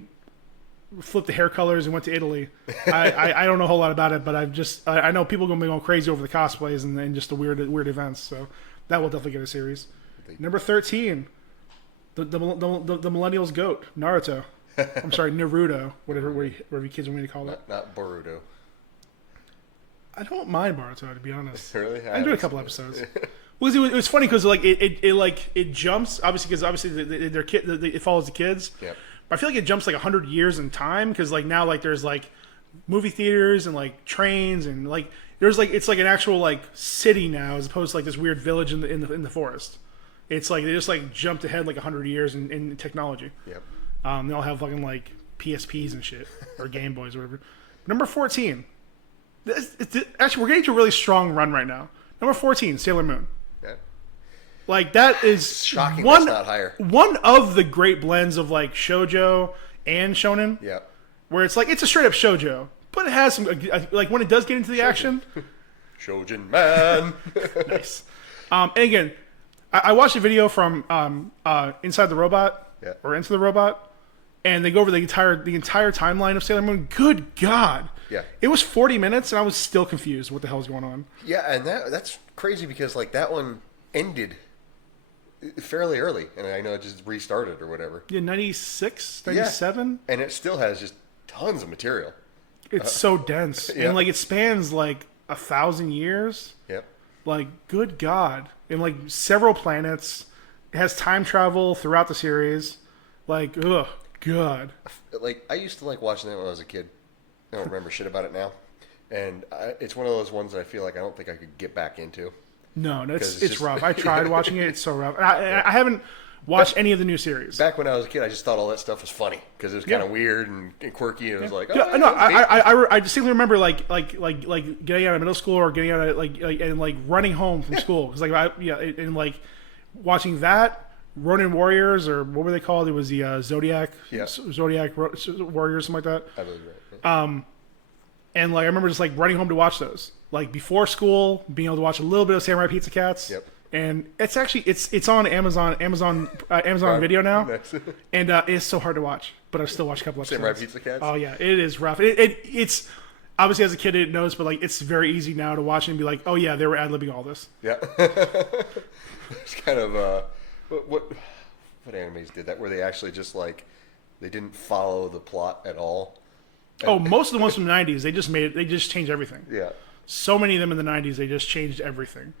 flipped the hair colors and went to Italy. I don't know a whole lot about it, but I know people are gonna be going crazy over the cosplays and just the weird events. So that will definitely get a series. Number 13, the Millennials GOAT, Naruto. I'm sorry, Naruto, whatever you kids want me to call it. Not Boruto. I don't mind Naruto, to be honest. Really? I enjoyed a couple episodes. Well, it was funny because like it jumps obviously they're it follows the kids. Yep. But I feel like it jumps like 100 years in time because like now like there's like movie theaters and like trains and like there's like it's like an actual like city now as opposed to like this weird village in the forest. It's like they just like jumped ahead like 100 years in technology. Yep. They all have fucking like PSPs and shit or Game Boys or whatever. Number 14. Actually, we're getting to a really strong run right now. Number 14, Sailor Moon. Yeah. Like that is Shocking that's not higher. One of the great blends of like shoujo and shonen. Yeah. Where it's like it's a straight up shoujo, but it has some like when it does get into the action. Shojin man. Nice. And again, I watched a video from Inside the Robot or Into the Robot, and they go over the entire timeline of Sailor Moon. Good God. Yeah. It was 40 minutes, and I was still confused what the hell is going on. Yeah, and that's crazy because like that one ended fairly early, and I know it just restarted or whatever. Yeah, 96, 97? Yeah. And it still has just tons of material. It's so dense. Yeah. And like it spans like 1,000 years. Yep. Like, good God. And like several planets. It has time travel throughout the series. Like, ugh, God. Like, I used to like watching that when I was a kid. I don't remember shit about it now. And it's one of those ones that I feel like I don't think I could get back into. No, it's rough. I tried watching it. It's so rough. I haven't watched any of the new series. Back when I was a kid, I just thought all that stuff was funny because it was kind of weird and quirky. And it was like, no, I distinctly remember like getting out of middle school or getting out of like running home from school because and like watching that Ronin Warriors or what were they called? It was the Zodiac Warriors, something like that. I believe right. And like I remember just like running home to watch those. Like before school, being able to watch a little bit of Samurai Pizza Cats. Yep. And it's actually it's on Amazon Video now. Nice. And it's so hard to watch, but I've still watched a couple episodes. Samurai Pizza Cats. Oh yeah, it is rough. It's obviously as a kid it knows, but like it's very easy now to watch and be like, oh yeah, they were ad-libbing all this. Yeah. It's kind of what animes did that where they actually just like they didn't follow the plot at all. Oh, most of the ones from the 90s, they just changed everything. Yeah. So many of them in the 90s, they just changed everything.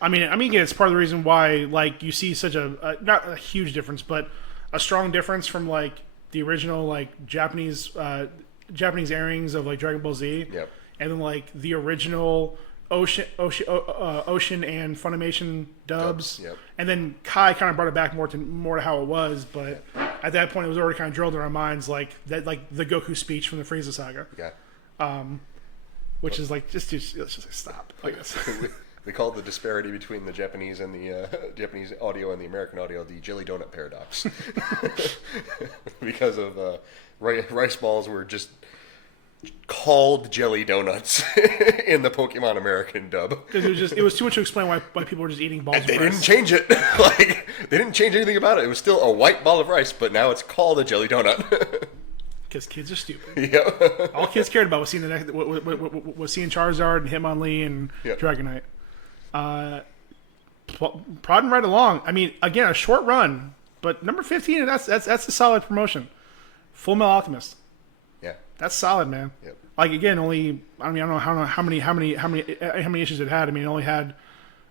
I mean, again, it's part of the reason why, like, you see such not a huge difference, but a strong difference from, like, the original, like, Japanese airings of, like, Dragon Ball Z. Yep. And then, like, the original Ocean and Funimation dubs. Yep. And then Kai kind of brought it back more to how it was, but at that point, it was already kind of drilled in our minds, like the Goku speech from the Frieza saga. Yeah. Which is like just let's just stop. I guess. We call the disparity between the Japanese and the Japanese audio and the American audio the jelly donut paradox, because of rice balls were just called jelly donuts in the Pokemon American dub. Because it was too much to explain why people were just eating balls. And they didn't change it. Like they didn't change anything about it. It was still a white ball of rice, but now it's called a jelly donut. Because kids are stupid. Yeah. All kids cared about was seeing seeing Charizard and Hitmonlee and Dragonite. Prodding right along. I mean, again, a short run, but number 15. That's a solid promotion. Full Metal Alchemist. Yeah. That's solid, man. Yep. Like again, I don't know how many issues it had. I mean, it only had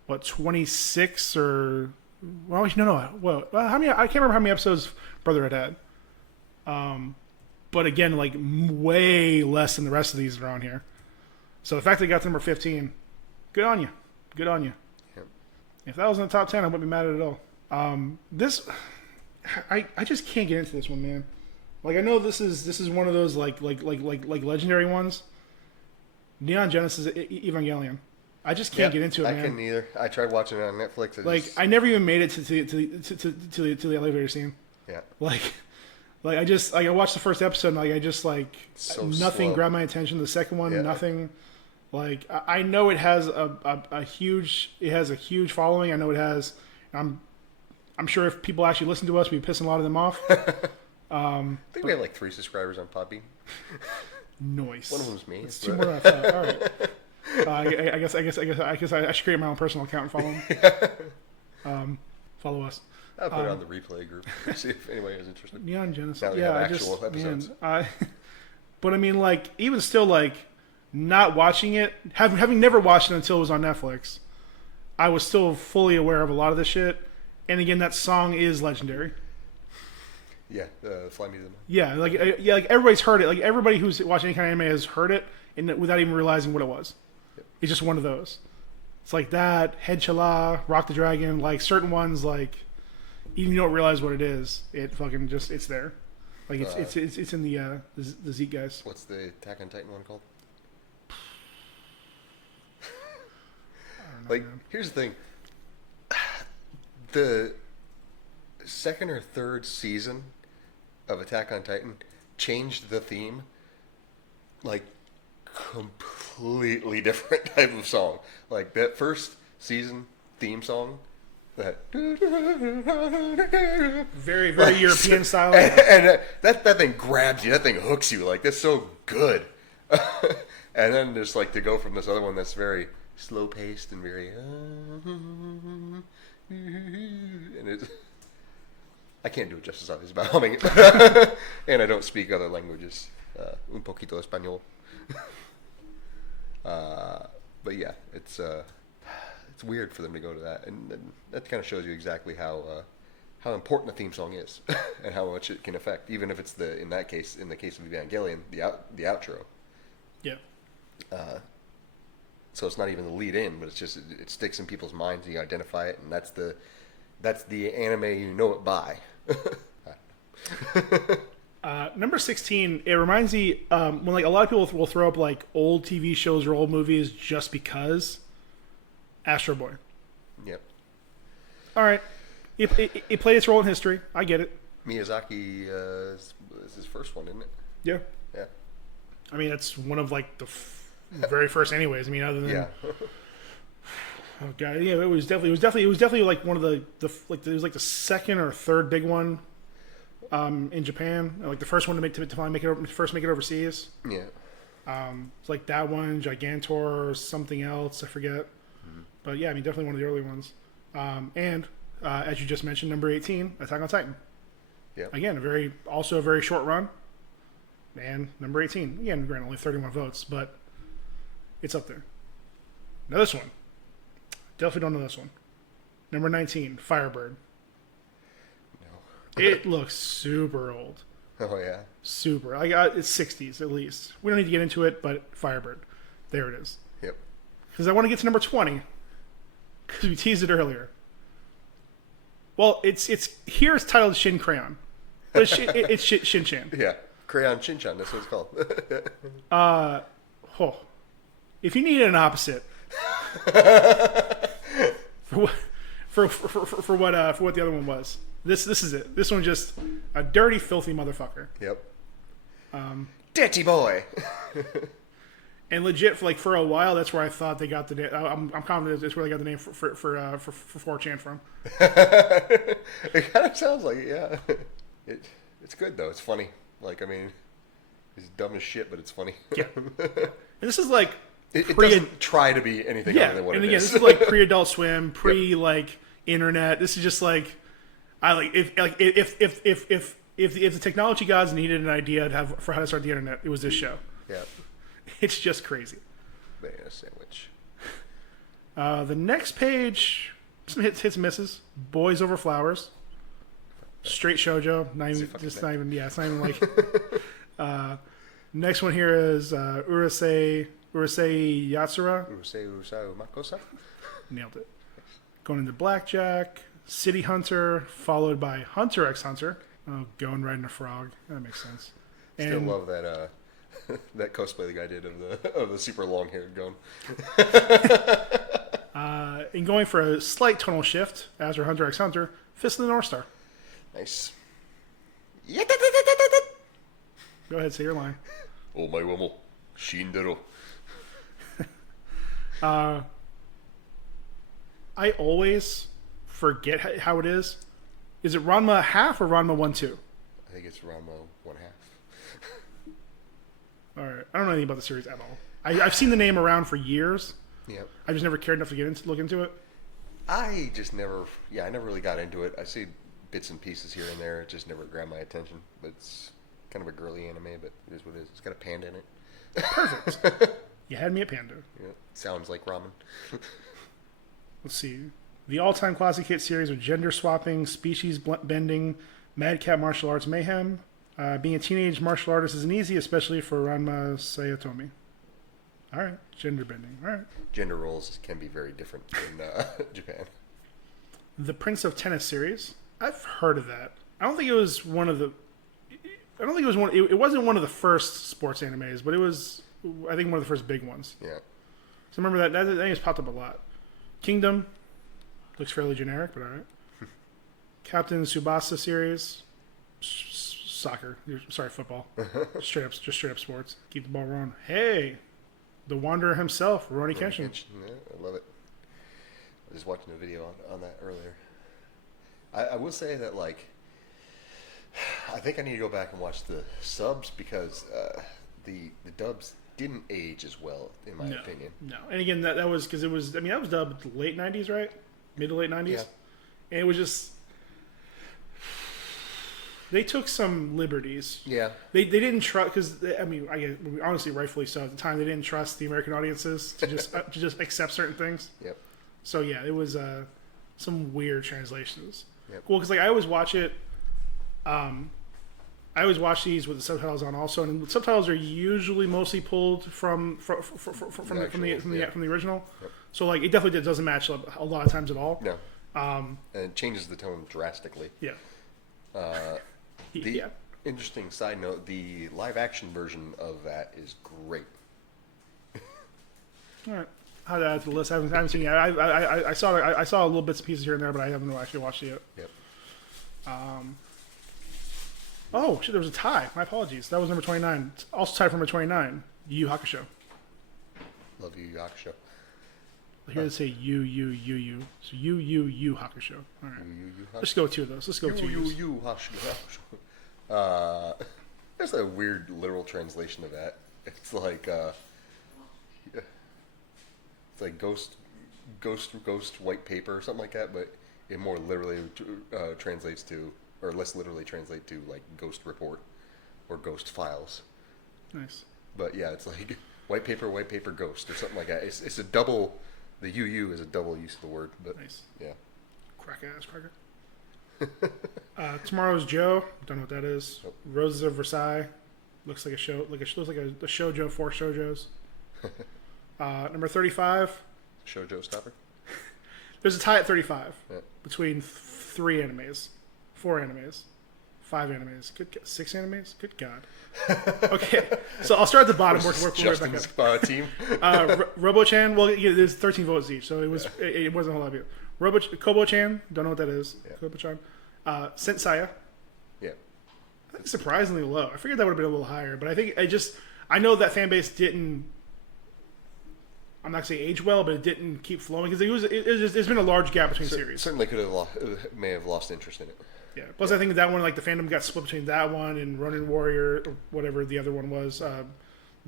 what 26 or well, no. Well, how many? I can't remember how many episodes Brother had. But again, like way less than the rest of these around here. So the fact that you got to number 15, good on you. Good on you. Yep. If that was in the top 10, I wouldn't be mad at it at all. I just can't get into this one, man. Like, I know this is one of those like legendary ones. Neon Genesis Evangelion. I just can't get into it, man. I couldn't either. I tried watching it on Netflix. I never even made it to the elevator scene. Yeah. I watched the first episode and So nothing slow. grabbed my attention. The second one, nothing. Like, I know it has a huge following. I know it has. I'm sure if people actually listen to us, we'd be pissing a lot of them off. I think we have like 3 subscribers on Podbean. Noise. One of them's me. It's 2 more than I thought. All right. I guess I should create my own personal account and follow them. Follow us. I'll put it on the replay group. See if anybody is interested. Neon Genesis. Now we have actual episodes. But I mean, like, even still, like, not watching it, having never watched it until it was on Netflix, I was still fully aware of a lot of the shit. And again, that song is legendary. Yeah, Fly Me to the Moon. Yeah, like everybody's heard it. Like, everybody who's watching any kind of anime has heard it, and without even realizing what it was. Yep. It's It's just one of those. It's like that, Head Chala, Rock the Dragon, like certain ones, like, even you don't realize what it is, it fucking just, it's there. Like, it's in the Zeke guys. What's the Attack on Titan one called? Like, here's the thing. The second or third season of Attack on Titan changed the theme. Like, completely different type of song. Like, that first season theme song, that Very, very European style. and that thing grabs you. That thing hooks you. Like, that's so good. And then just like to go from this other one that's very slow paced and very and it's, I can't do it justice obviously by humming it. And I don't speak other languages. Un poquito español. But yeah, it's weird for them to go to that, and that kind of shows you exactly how important the theme song is and how much it can affect, even if it's in the case of Evangelion, the outro. Yeah. So it's not even the lead in, but it's just it sticks in people's minds. And you identify it, and that's the anime you know it by. Number 16, it reminds me when like a lot of people will throw up like old TV shows or old movies just because. Astro Boy. Yep. All right, it played its role in history. I get it. Miyazaki is his first one, isn't it? Yeah. Yeah. I mean, it's one of like the very first, anyways. I mean, other than Yeah. oh god, yeah, it was definitely like one of the like it was like the second or third big one in Japan. Like the first one to finally make it overseas. Yeah. It's like that one, Gigantor, or something else, I forget. But yeah, I mean, definitely one of the early ones. And as you just mentioned, number 18, Attack on Titan. Yeah. Again, also a very short run. And number 18, again, granted only 31 votes, but it's up there. Now this one, definitely don't know this one. Number 19, Firebird. No. It looks super old. Oh yeah. Super. It's 60s at least. We don't need to get into it, but Firebird. There it is. Yep. Because I want to get to number 20. Because we teased it earlier. Well, it's here it's titled Shin Crayon. But it's Shin Chan. Yeah. Crayon Shinchan, that's what it's called. If you need an opposite for what the other one was, this is it. This one just a dirty, filthy motherfucker. Yep. Dirty boy. And legit, for a while, that's where I thought they got the name. I'm confident that's where they got the name for 4chan from. It kind of sounds like it, yeah. It's good though. It's funny. Like, I mean, it's dumb as shit, but it's funny. Yeah. And this is like it doesn't try to be anything other than what it is. This is like pre-Adult Swim, internet. This is just like if the technology gods needed an idea for how to start the internet, it was this show. Yeah. It's just crazy. Banana sandwich. The next page, some hits and misses. Boys Over Flowers. Straight shoujo. It's not even like. Next one here is Urusei Urusei Yatsura. Urusei Urusei Makosa. Nailed it. Going into Blackjack. City Hunter, followed by Hunter x Hunter. Oh, going riding a frog. That makes sense. Still love that that cosplay the guy did of the super long haired gon. And going for a slight tonal shift, as for Hunter x Hunter, Fist of the North Star. Nice. Go ahead, say your line. Oh my womo. Shindero. I always forget how it is. Is it Ranma half or Ranma 1-2? I think it's Ranma 1/2. Alright. I don't know anything about the series at all. I've seen the name around for years. Yep. I just never cared enough to look into it. I never really got into it. I see bits and pieces here and there. It just never grabbed my attention. But it's kind of a girly anime, but it is what it is. It's got a panda in it. Perfect. You had me at Panda. Yeah, sounds like ramen. Let's see. The all-time classic hit series with gender swapping, species bending, madcap martial arts mayhem. Being a teenage martial artist isn't easy, especially for Ranma Sayatomi. All right, gender bending. All right. Gender roles can be very different in Japan. The Prince of Tennis series. I've heard of that. I don't think it was one of the. I don't think it was one. It wasn't one of the first sports animes, but it was. I think one of the first big ones. Yeah. So remember that name has popped up a lot. Kingdom looks fairly generic, but all right. Captain Tsubasa series. Soccer. Sorry, football. Just straight up sports. Keep the ball rolling. Hey, the Wanderer himself, Rurouni Kenshin. Yeah, I love it. I was watching a video on that earlier. I will say that, like, I think I need to go back and watch the subs because the dubs didn't age as well, in my opinion. No, and again, that was because it was. I mean, that was dubbed late '90s, right? Mid to late '90s, Yeah. And it was just they took some liberties. Yeah. They didn't trust because I mean, honestly, rightfully so. At the time, they didn't trust the American audiences to just accept certain things. Yep. So yeah, it was some weird translations. Yep. Well, because like I always watch it. I always watch these with the subtitles on also, and the subtitles are usually mostly pulled from the original. Yep. So like it definitely doesn't match up a lot of times at all. No. And it changes the tone drastically. Yeah. The interesting side note: the live action version of that is great. All right. I'll add to the list. I haven't seen it yet. I saw a little bits and pieces here and there, but I haven't actually watched it yet. Yep. Oh shit! There was a tie. My apologies. That was number 29. Also tied for number 29. Yu Yu Hakusho. Love you, Yakusho. Here they say you. So you Hakusho. All right. You, Let's go with two of those. Let's go with two. You, Hakusho. There's a weird literal translation of that. It's like ghost white paper or something like that, but it more literally translates to, or less literally translate to, like ghost report or ghost files. Nice. But yeah, it's like white paper, ghost or something like that. It's a double. The UU is a double use of the word, but nice. Yeah. Crack ass cracker. Tomorrow's Joe. Don't know what that is. Nope. Roses of Versailles. Looks like a shoujo for shoujos. Number 35. Shoujo stopper. There's a tie at 35 Yeah. between 4 animes, 5 animes, 6 animes. Good God. Okay, so I'll start at the bottom. Work Justin's back up. team. Robo-chan. Well, yeah, there's 13 votes each, so it wasn't a whole lot of you. Kobo-chan. Don't know what that is. Yeah. Kobo-chan. Sensaya. Yeah. I think surprisingly low. I figured that would have been a little higher, but I know that fan base didn't. I'm not saying age well, but it didn't keep flowing because there's been a large gap between series. Certainly may have lost interest in it. Yeah. Plus, I think that one, like the fandom got split between that one and Ronin Warrior, or whatever the other one was,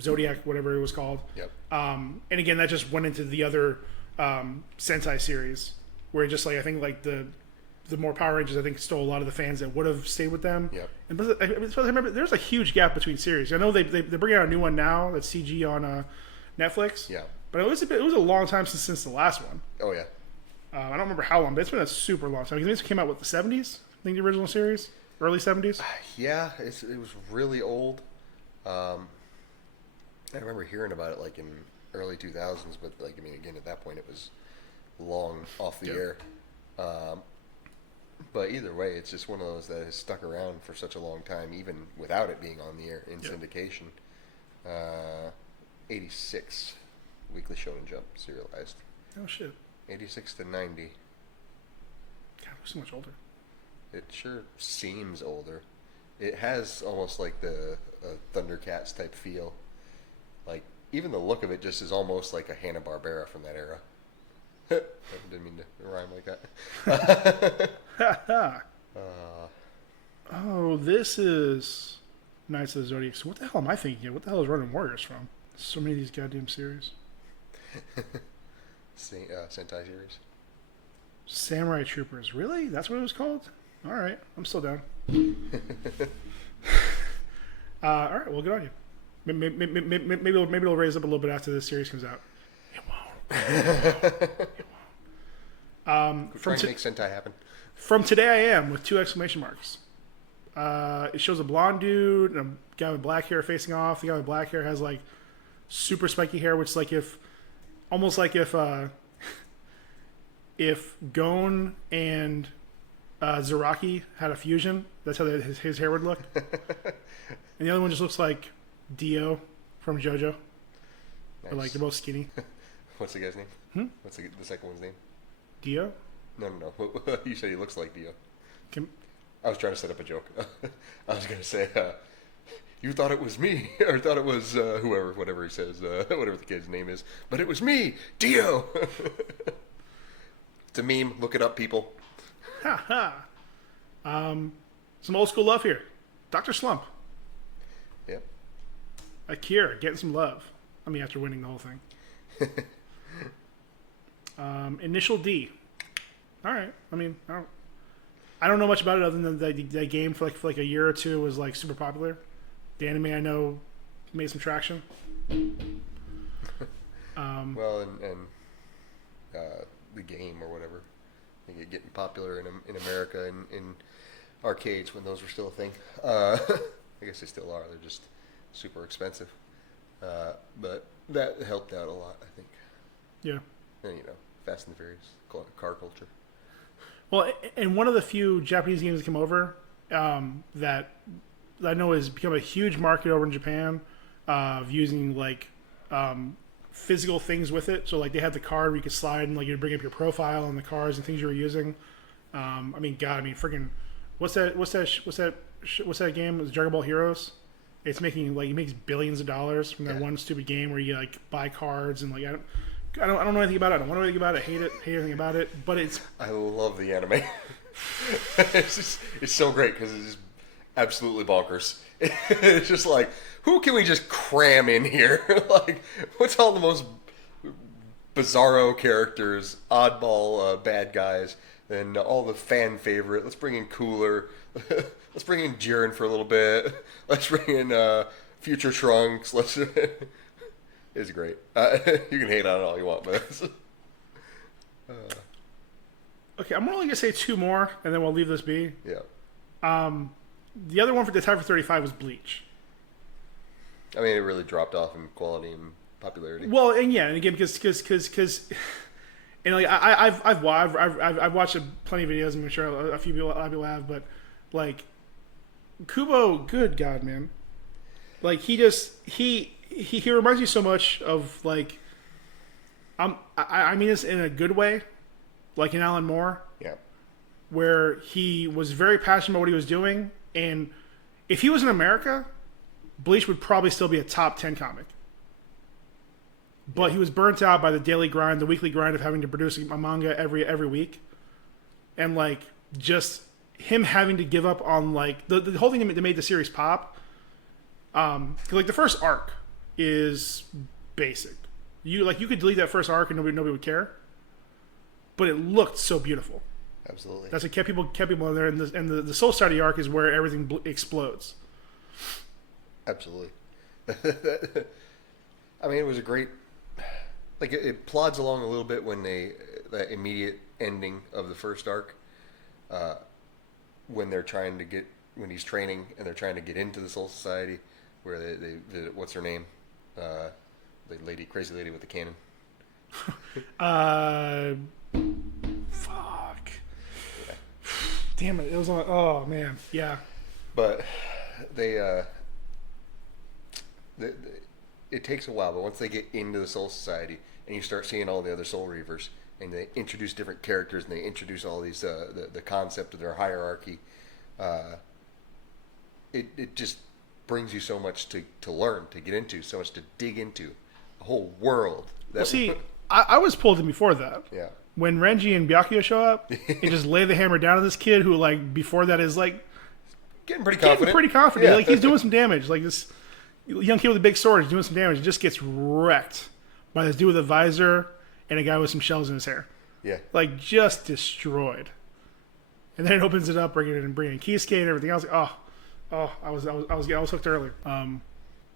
Zodiac, whatever it was called. Yep. And again, that just went into the other Sentai series, where just like I think like the more Power Rangers, I think stole a lot of the fans that would have stayed with them. Yep. And plus, I remember there's a huge gap between series. I know they're bringing out a new one now that's CG on Netflix. Yeah. But it was a long time since the last one. Oh yeah. I don't remember how long, but it's been a super long time. I think this came out with the 70s. I think the original series, early 70s. Yeah, it was really old. I remember hearing about it like in early 2000s, but like I mean, again, at that point, it was long off the Yep. air. Um, but either way, it's just one of those that has stuck around for such a long time, even without it being on the air in Yep. syndication. 86 Weekly Shonen Jump serialized. Oh shit. 86 to 90. God, we're so much older. It sure seems older. It has almost like the Thundercats type feel. Like, even the look of it just is almost like a Hanna-Barbera from that era. I didn't mean to rhyme like that. Oh, this is Knights of the Zodiac. So what the hell am I thinking of? What the hell is Ronin Warriors from? So many of these goddamn series. Sentai series. Samurai Troopers. Really? That's what it was called? All right. I'm still down. All right. Well, good on you. Maybe it'll raise up a little bit after this series comes out. It won't. Trying to make Sentai happen. From Today I Am with 2 exclamation marks. It shows a blonde dude and a guy with black hair facing off. The guy with black hair has like super spiky hair, which is like almost like if Gon and Zaraki had a fusion. That's how his hair would look. And the other one just looks like Dio from JoJo. Nice. Or like they're both skinny. What's the guy's name? What's the second one's name? Dio? No. You said he looks like Dio. Can, I was trying to set up a joke. I was going to say, you thought it was me, or thought it was whatever he says, whatever the kid's name is, but it was me, Dio. It's a meme. Look it up, people. some old school love here. Dr. Slump. Yep. Akira getting some love. I mean, after winning the whole thing. Initial D. All right. I mean, I don't know much about it other than that game for like a year or two was like super popular. The anime I know made some traction. Well, and the game or whatever, I think it getting popular in America in arcades when those were still a thing. I guess they still are. They're just super expensive. But that helped out a lot, I think. Yeah. And, Fast and the Furious, car culture. Well, and one of the few Japanese games that come over that I know has become a huge market over in Japan of using like physical things with it. So like they had the card where you could slide and like you'd bring up your profile and the cars and things you were using. Freaking what's that game? It's Dragon Ball Heroes. It's making like it makes billions of dollars from that one stupid game where you like buy cards and like I don't know anything about it. I don't want to know anything about it. I hate everything about it. But I love the anime. It's so great because it's just absolutely bonkers. It's just like, who can we just cram in here? Like, what's all the most bizarro characters, oddball bad guys, and all the fan favorite? Let's bring in Cooler. Let's bring in Jiren for a little bit. Let's bring in Future Trunks. It's great. You can hate on it all you want, but okay, I'm only gonna say 2 more, and then we'll leave this be. yeah. The other one for the time for 35 was Bleach. I mean, it really dropped off in quality and popularity. Well, and again, because and like I've watched plenty of videos. I'm sure a lot of people have, but like Kubo, good God, man, like he reminds me so much of like I mean this in a good way, like in Alan Moore. Yeah. Where he was very passionate about what he was doing, and if he was in America, Bleach would probably still be a top 10 comic. But he was burnt out by the daily grind, the weekly grind of having to produce a manga every week, and like just him having to give up on like the whole thing that made the series pop. Like the first arc is basic. You could delete that first arc and nobody would care, but it looked so beautiful. Absolutely. That's what kept people in there, and the Soul Society arc is where everything explodes. Absolutely. I mean, it was a great. Like it plods along a little bit when that immediate ending of the first arc, when he's training and they're trying to get into the Soul Society, where they what's her name, The crazy lady with the cannon. Fuck. Yeah. Damn it! It was on. Oh man, yeah. But they it takes a while. But once they get into the Soul Society and you start seeing all the other Soul Reavers, and they introduce different characters and they introduce all these the concept of their hierarchy, it just brings you so much to learn, to get into, so much to dig into, a whole world. Well, see, I was pulled in before that. Yeah. When Renji and Byakuya show up and just lay the hammer down on this kid who, like, before that is, like, getting pretty confident. Yeah. Like, he's doing some damage. Like, this young kid with a big sword is doing some damage. He just gets wrecked by this dude with a visor and a guy with some shells in his hair. Yeah. Like, just destroyed. And then it opens it up, bringing in Kisuke and everything else. Like, I was hooked earlier.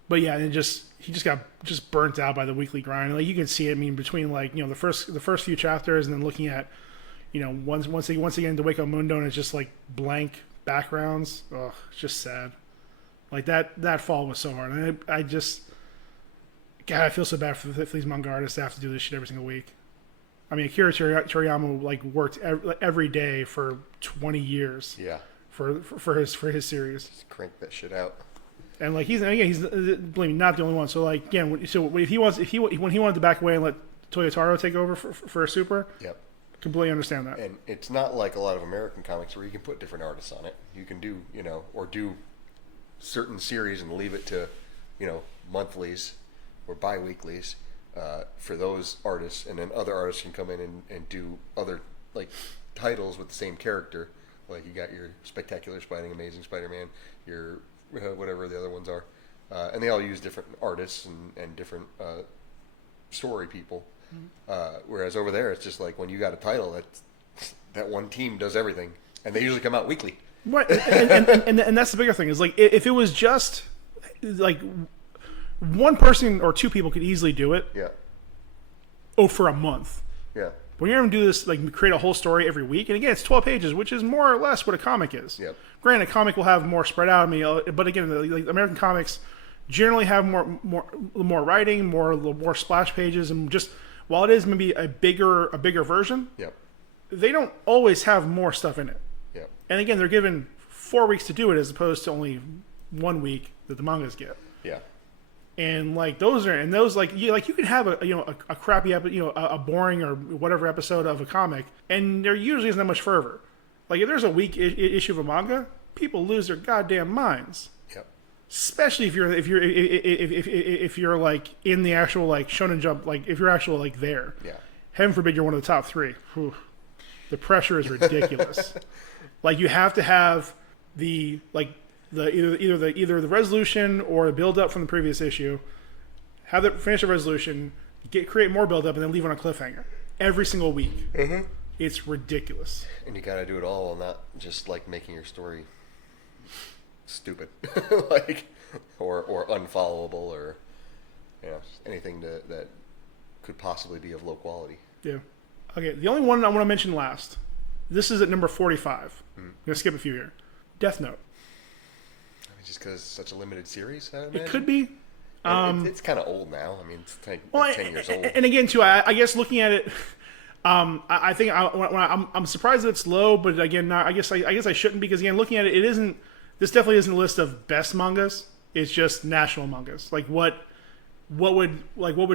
But yeah, and he just got burnt out by the weekly grind. Like, you can see it. I mean, between, like, you know, the first few chapters and then looking at, you know, once they get into Wake Up Mundo and it's just like blank backgrounds. Oh, it's just sad. Like, that fall was so hard. And I just, God, I feel so bad for these manga artists that have to do this shit every single week. I mean, Akira Toriyama, like, worked every day for 20 years. Yeah. For his series. Just crank that shit out. And, like, he's believe me, not the only one. So, like, again, when he wanted to back away and let Toyotaro take over for a Super, yep, completely understand that. And it's not like a lot of American comics where you can put different artists on it. You can do, you know, or do certain series and leave it to, you know, monthlies or bi-weeklies for those artists, and then other artists can come in and do other, like, titles with the same character. Like, you got your Spectacular Spider-Man, Amazing Spider-Man, your whatever the other ones are, and they all use different artists and different story people. Whereas over there, it's just like when you got a title, that one team does everything, and they usually come out weekly. Right, and that's the bigger thing is, like, if it was just like one person or two people could easily do it. Yeah. Oh, for a month. Yeah. When you're going to do this, like, create a whole story every week, and again, it's 12 pages, which is more or less what a comic is. Yep. Granted, a comic will have more spread out. I mean, but again, like, American comics generally have more writing, more splash pages, and just while it is maybe a bigger version, Yep. they don't always have more stuff in it. Yep. And again, they're given 4 weeks to do it as opposed to only 1 week that the mangas get. Yeah. And, like, those like you can have a crappy a boring or whatever episode of a comic, and there usually isn't that much fervor. Like, if there's a weak issue of a manga, people lose their goddamn minds. Yep. Especially if you're like in the actual, like, Shonen Jump, like, if you're actually, like, there. Yeah. Heaven forbid you're one of the top 3. Whew. The pressure is ridiculous. Like, you have to have the, like, either the resolution or the build up from the previous issue, finish the resolution, create more build up, and then leave on a cliffhanger every single week. Mm-hmm. It's ridiculous. And you got to do it all, not just, like, making your story stupid, like, or unfollowable, or, you know, anything that could possibly be of low quality. Yeah. Okay. The only one I want to mention last. This is at number 45. I'm gonna skip a few here. Death Note. Just because it's such a limited series, I imagine? It could be. It's kind of old now. I mean, it's 10 years old. And again, too, I guess looking at it, I think I'm surprised that it's low, but again, I guess I shouldn't, because again, looking at it, this definitely isn't a list of best mangas. It's just national mangas. Like, what would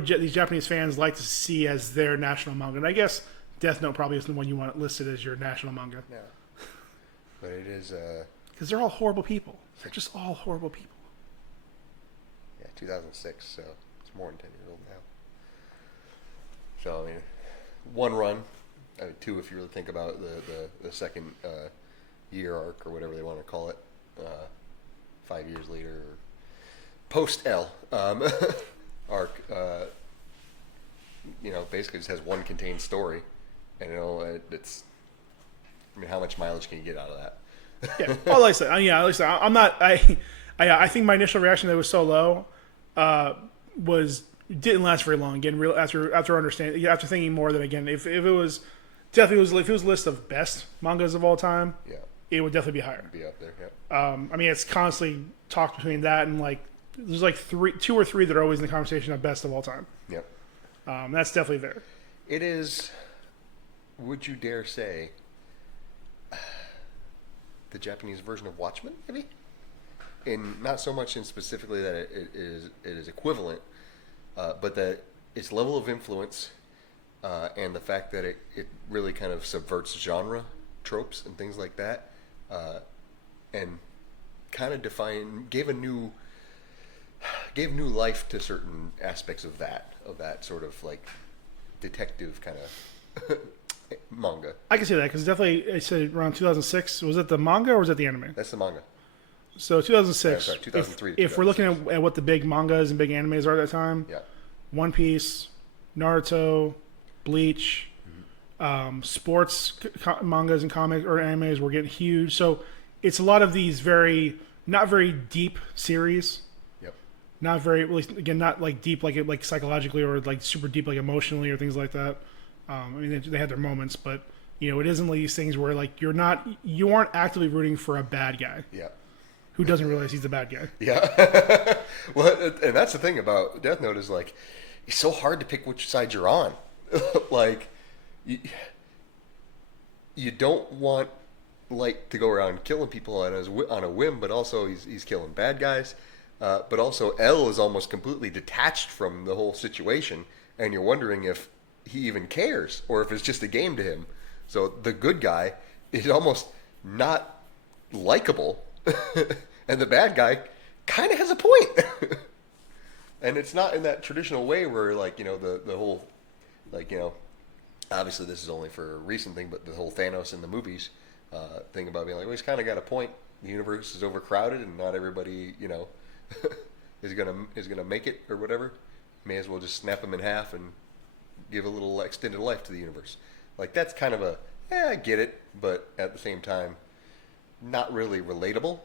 these Japanese fans like to see as their national manga? And I guess Death Note probably isn't the one you want listed as your national manga. Yeah, but it is. Because they're all horrible people. They're just all horrible people. Yeah, 2006, so it's more than 10 years old now. So, I mean, one run, I mean, two if you really think about the second year arc, or whatever they want to call it, 5 years later, or post-L arc, you know, basically just has one contained story, and, you know, it's, I mean, how much mileage can you get out of that? Yeah. Well, like I said, I'm not. I think my initial reaction that it was so low didn't last very long. Again, after thinking more, that again, if it was definitely if it was a list of best mangas of all time, yeah, it would definitely be higher. Be up there. Yeah. I mean, it's constantly talked between that and, like, there's like two or three that are always in the conversation of best of all time. Yep. That's definitely there. It is, would you dare say, the Japanese version of Watchmen, maybe? In not so much in specifically that it is equivalent, but that its level of influence and the fact that it really kind of subverts genre tropes and things like that, and kind of gave new life to certain aspects of that sort of like detective kind of manga. I can see that because definitely I said around 2006. Was it the manga or was it the anime? That's the manga. So 2006. Sorry, 2003. If we're looking at what the big mangas and big animes are at that time, Yeah. One Piece, Naruto, Bleach, sports mangas and comics or animes were getting huge. So it's a lot of these not very deep series. Yep. Not very, again, not like deep like psychologically or like super deep like emotionally or things like that. I mean, they had their moments, but it isn't like these things where like you aren't actively rooting for a bad guy. Yeah. Who doesn't realize he's the bad guy? Yeah. Well, and that's the thing about Death Note is like it's so hard to pick which side you're on. Like you don't want Light to go around killing people on a whim, but also he's killing bad guys. But also L is almost completely detached from the whole situation, and you're wondering if he even cares or if it's just a game to him. So the good guy is almost not likable, and the bad guy kind of has a point. And it's not in that traditional way where like the whole like obviously this is only for a recent thing, but the whole Thanos in the movies thing about being like, well, he's kind of got a point. The universe is overcrowded, and not everybody is gonna make it or whatever. May as well just snap him in half and give a little extended life to the universe. Like that's kind of I get it, but at the same time, not really relatable.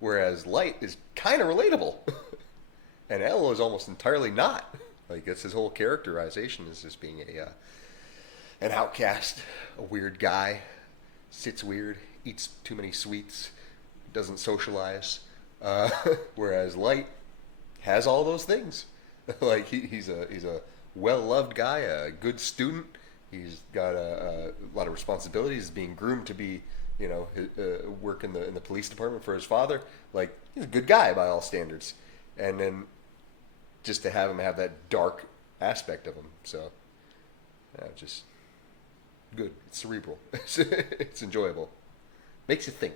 Whereas Light is kind of relatable, and L is almost entirely not. Like that's his whole characterization is just being an outcast, a weird guy, sits weird, eats too many sweets, doesn't socialize. Whereas Light has all those things. Like he's a well-loved guy, a good student. He's got a lot of responsibilities. He's being groomed to be, work in the police department for his father. Like he's a good guy by all standards. And then just to have him have that dark aspect of him, so just good. It's cerebral. It's enjoyable. Makes you think.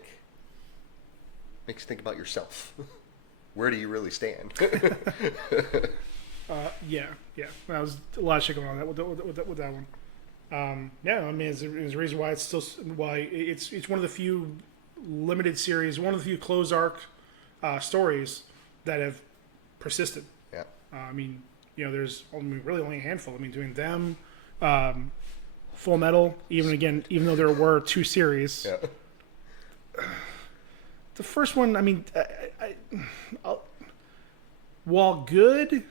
Makes you think about yourself. Where do you really stand? Yeah. That was a lot of shit going on with that one. Yeah, I mean, it's a reason why it's one of the few limited series, one of the few closed arc stories that have persisted. Yeah. I mean, there's really only a handful. I mean, between them, Full Metal, even though there were two series. Yeah. The first one, I mean, while good,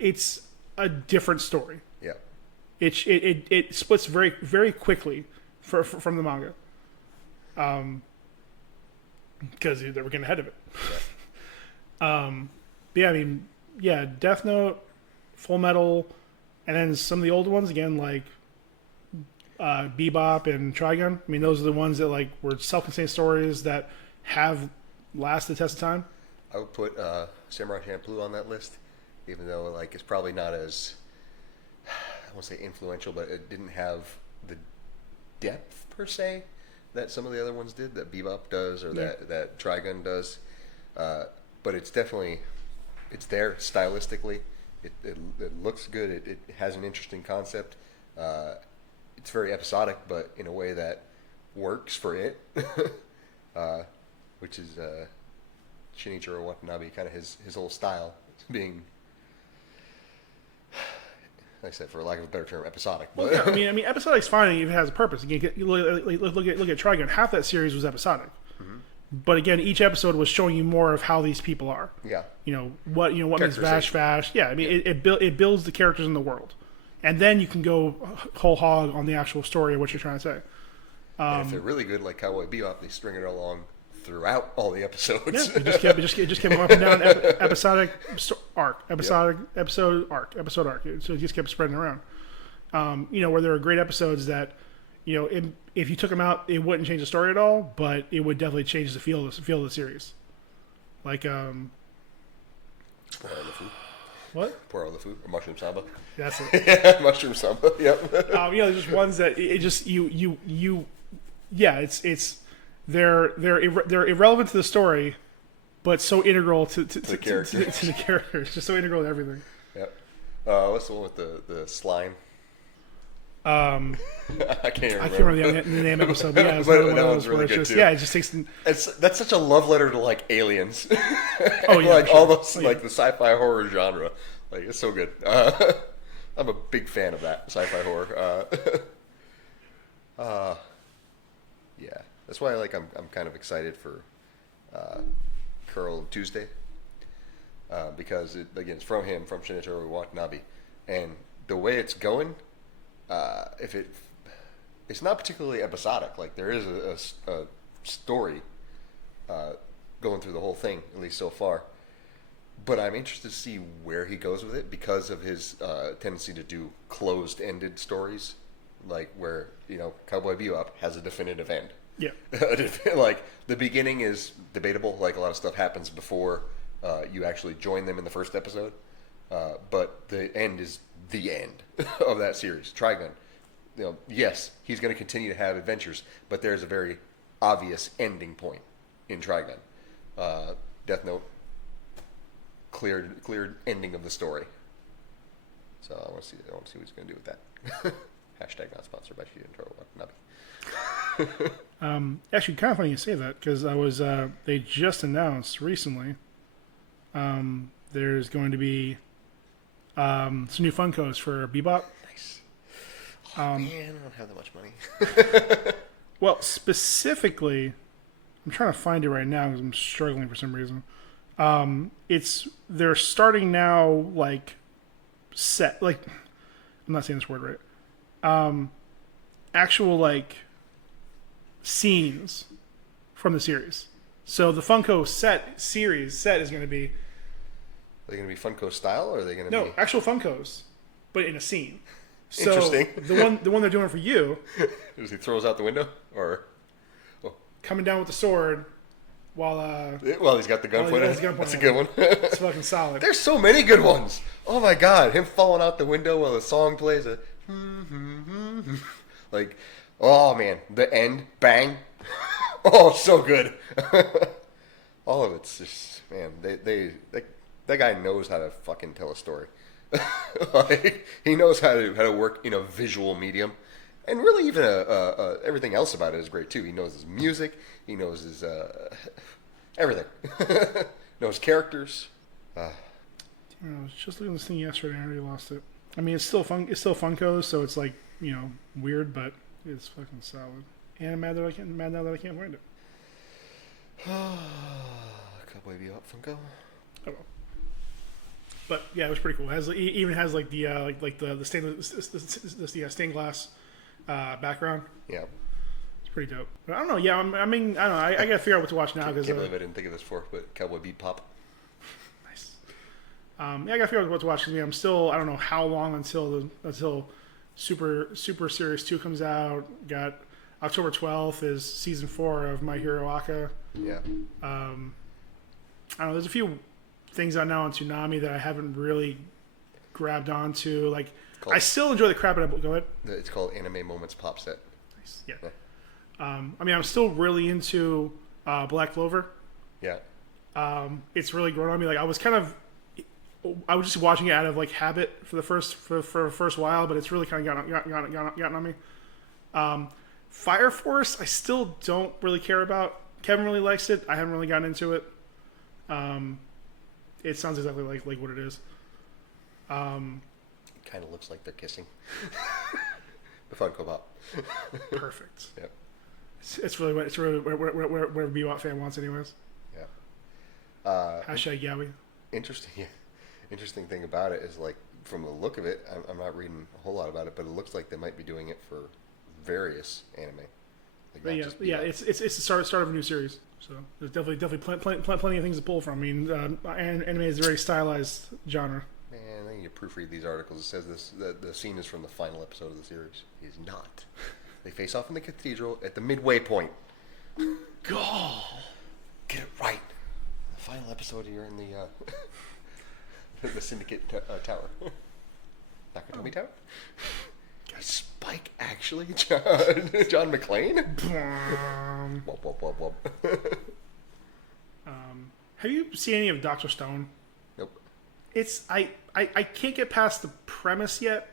it's a different story. Yeah. It splits very very quickly from the manga, because they were getting ahead of it. Yeah. But yeah, I mean, yeah, Death Note, Full Metal, and then some of the older ones again like Bebop and Trigun. I mean, those are the ones that like were self-contained stories that have lasted the test of time. I would put Samurai Champloo on that list, even though like it's probably not as I won't say influential, but it didn't have the depth per se that some of the other ones did. That Bebop does, or that Trigun does. But it's definitely there stylistically. It looks good. It has an interesting concept. It's very episodic, but in a way that works for it. Which is Shinichiro Watanabe, kind of his whole style, being, like I said, for lack of a better term, episodic. But Yeah, I mean, episodic's fine if it has a purpose. Again, look at Trigun. Half that series was episodic, but again, each episode was showing you more of how these people are. Yeah. What makes Vash. Yeah, I mean, it builds the characters in the world, and then you can go whole hog on the actual story of what you're trying to say. And if they're really good, like Cowboy Bebop, they string it along throughout all the episodes. Yeah, it just kept up and down, episodic arc, episode arc. So it just kept spreading around. Where there are great episodes that, if you took them out, it wouldn't change the story at all, but it would definitely change the feel of the series. Like, Poor on the food. what? Poor on the food. Or Mushroom Samba. That's it. Yeah, Mushroom Samba. Yep. There's just ones that it just they're irrelevant to the story, but so integral to the characters, just so integral to everything. Yep. What's the one with the slime? I can't remember the name of the episode, but yeah, it's but that one's really good just, too. yeah, it just takes. That's such a love letter to like aliens. Oh yeah, like sure. all those like the sci-fi horror genre. Like it's so good. I'm a big fan of that sci-fi horror. Yeah, that's why I'm kind of excited for Curl Tuesday because it's from Shinichiro Watanabe, and the way it's going. It's not particularly episodic. Like there is a story going through the whole thing, at least so far. But I'm interested to see where he goes with it because of his tendency to do closed-ended stories, like where Cowboy Bebop has a definitive end. Yeah. Like the beginning is debatable. Like a lot of stuff happens before you actually join them in the first episode. But the end is the end of that series. Trigun. Yes, he's going to continue to have adventures, but there's a very obvious ending point in Trigun. Death Note, cleared ending of the story. So I want to see what he's going to do with that. Hashtag not sponsored by Shinichiro Watanabe. Actually, kind of funny you say that because they just announced recently. There's going to be some new Funkos for Bebop. Nice. Man, I don't have that much money. Well, specifically, I'm trying to find it right now because I'm struggling for some reason. They're starting now I'm not saying this word right. Actual scenes from the series. So the Funko series is going to be. Are they going to be Funko style, or are they going to be... No, actual Funkos, but in a scene. So Interesting. the one they're doing for you... Is he throws out the window? Or... Coming down with the sword while... Well, he's got the gun pointed. That's a good one. It's fucking solid. There's so many good ones. Oh my god. Him falling out the window while the song plays. Oh man. The end. Bang. Oh, so good. All of it's just... Man, they that guy knows how to fucking tell a story. He knows how to work in a visual medium, and really even everything else about it is great too. He knows his music. He knows his everything. Knows characters. I was just looking at this thing yesterday. I already lost it. I mean, it's still Funko, so it's weird, but it's fucking solid. And I'm mad now that I can't find it. Cowboy Bebop Funko. Oh. But yeah, it was pretty cool. It even has the stained glass background. Yeah, it's pretty dope. But I don't know. Yeah, I don't know. I gotta figure out what to watch now because can't believe I didn't think of this before. But Cowboy Bebop. Nice. Yeah, I gotta figure out what to watch because I'm still I don't know how long until Super Series 2 comes out. Got October 12th is season 4 of My Hero Aka. Yeah. I don't know. There's a few things out now on Toonami that I haven't really grabbed onto. I still enjoy the crap out of it. Go ahead. It's called Anime Moments Pop Set. Nice. Yeah. I'm still really into Black Clover. Yeah. It's really grown on me. I was just watching it out of habit for the first while, but it's really kind of gotten on me. Fire Force, I still don't really care about. Kevin really likes it. I haven't really gotten into it. It sounds exactly like what it is. It kind of looks like they're kissing. The Funko Pop. Perfect. Yep. It's really where a Bebop fan wants, anyways. Yeah. Hashtag Yowie. Interesting thing about it is from the look of it, I'm not reading a whole lot about it, but it looks like they might be doing it for various anime. Like, But not yeah, just yeah, like, it's the start of a new series. So there's definitely plenty of things to pull from. I mean, anime is a very stylized genre. man, I need to proofread these articles. It says this the scene is from the final episode of the series. It is not. They face off in the cathedral at the midway point. God, Get it right. The final episode, you're in the the Syndicate Tower. Nakatomi Tower? Is Spike actually John McClane? Whoop, whoop, whoop, whoop. Have you seen any of Doctor Stone? Nope. It's I can't get past the premise yet.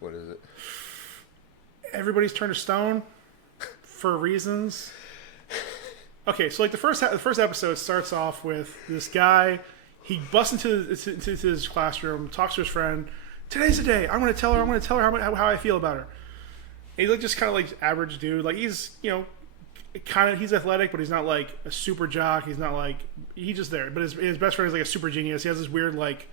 What is it? Everybody's turned to stone for reasons. Okay, so like the first episode starts off with this guy. He busts into his classroom, talks to his friend. Today's the day. I'm going to tell her how I feel about her. And he's like just kind of like average dude. Like he's he's athletic, but he's not like a super jock. He's not like he's just there. But his best friend is like a super genius. He has this weird like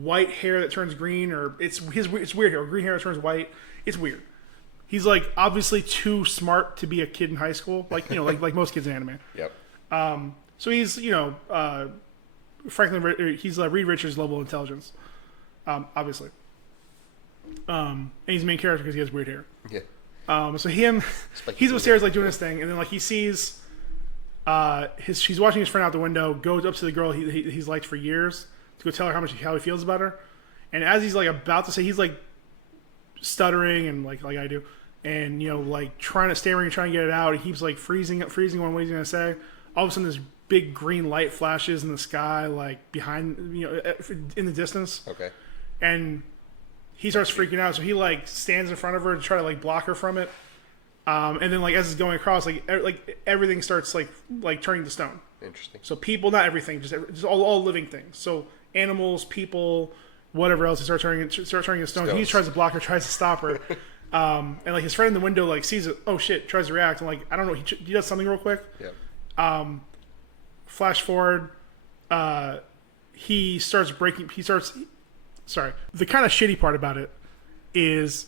white hair that turns green, or it's weird hair. Green hair that turns white. It's weird. He's like obviously too smart to be a kid in high school, like like most kids in anime. Yep. So he's Franklin. He's Reed Richards level of intelligence, obviously. And he's the main character because he has weird hair. Yeah. So he's upstairs like doing his thing, and then like he sees she's watching his friend out the window, goes up to the girl he's liked for years to go tell her how he feels about her, and as he's like about to say, he's like stuttering and like I do, and like trying to stammering and trying to get it out. He keeps like freezing on what he's gonna say. All of a sudden, this big green light flashes in the sky, like behind in the distance. Okay. And he starts freaking out, so he like stands in front of her to try to like block her from it. And then like as it's going across, like everything starts like turning to stone. Interesting. So people, not everything, just all living things. So animals, people, whatever else, they start turning to stone. Stones. He tries to block her, tries to stop her. And like his friend in the window like sees it. Oh shit! Tries to react. And like I don't know. He does something real quick. Yeah. Flash forward. He starts breaking. Sorry. The kind of shitty part about it is,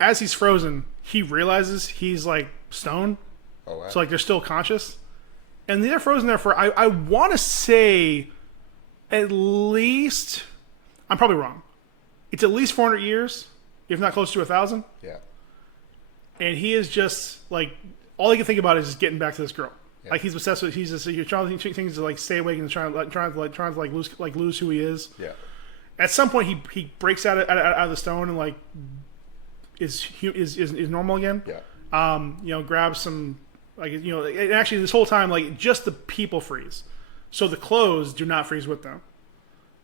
as he's frozen, he realizes he's like stone. Oh wow. So like they're still conscious, and they're frozen there for I want to say at least, I'm probably wrong. It's at least 400 years, if not close to 1,000. Yeah. And he is just like all he can think about is just getting back to this girl. Yeah. Like he's obsessed with. He's just you're trying to think things to like stay awake and trying to lose who he is. Yeah. At some point, he breaks out of the stone and like is normal again. Yeah. Grabs some and actually this whole time like just the people freeze, so the clothes do not freeze with them.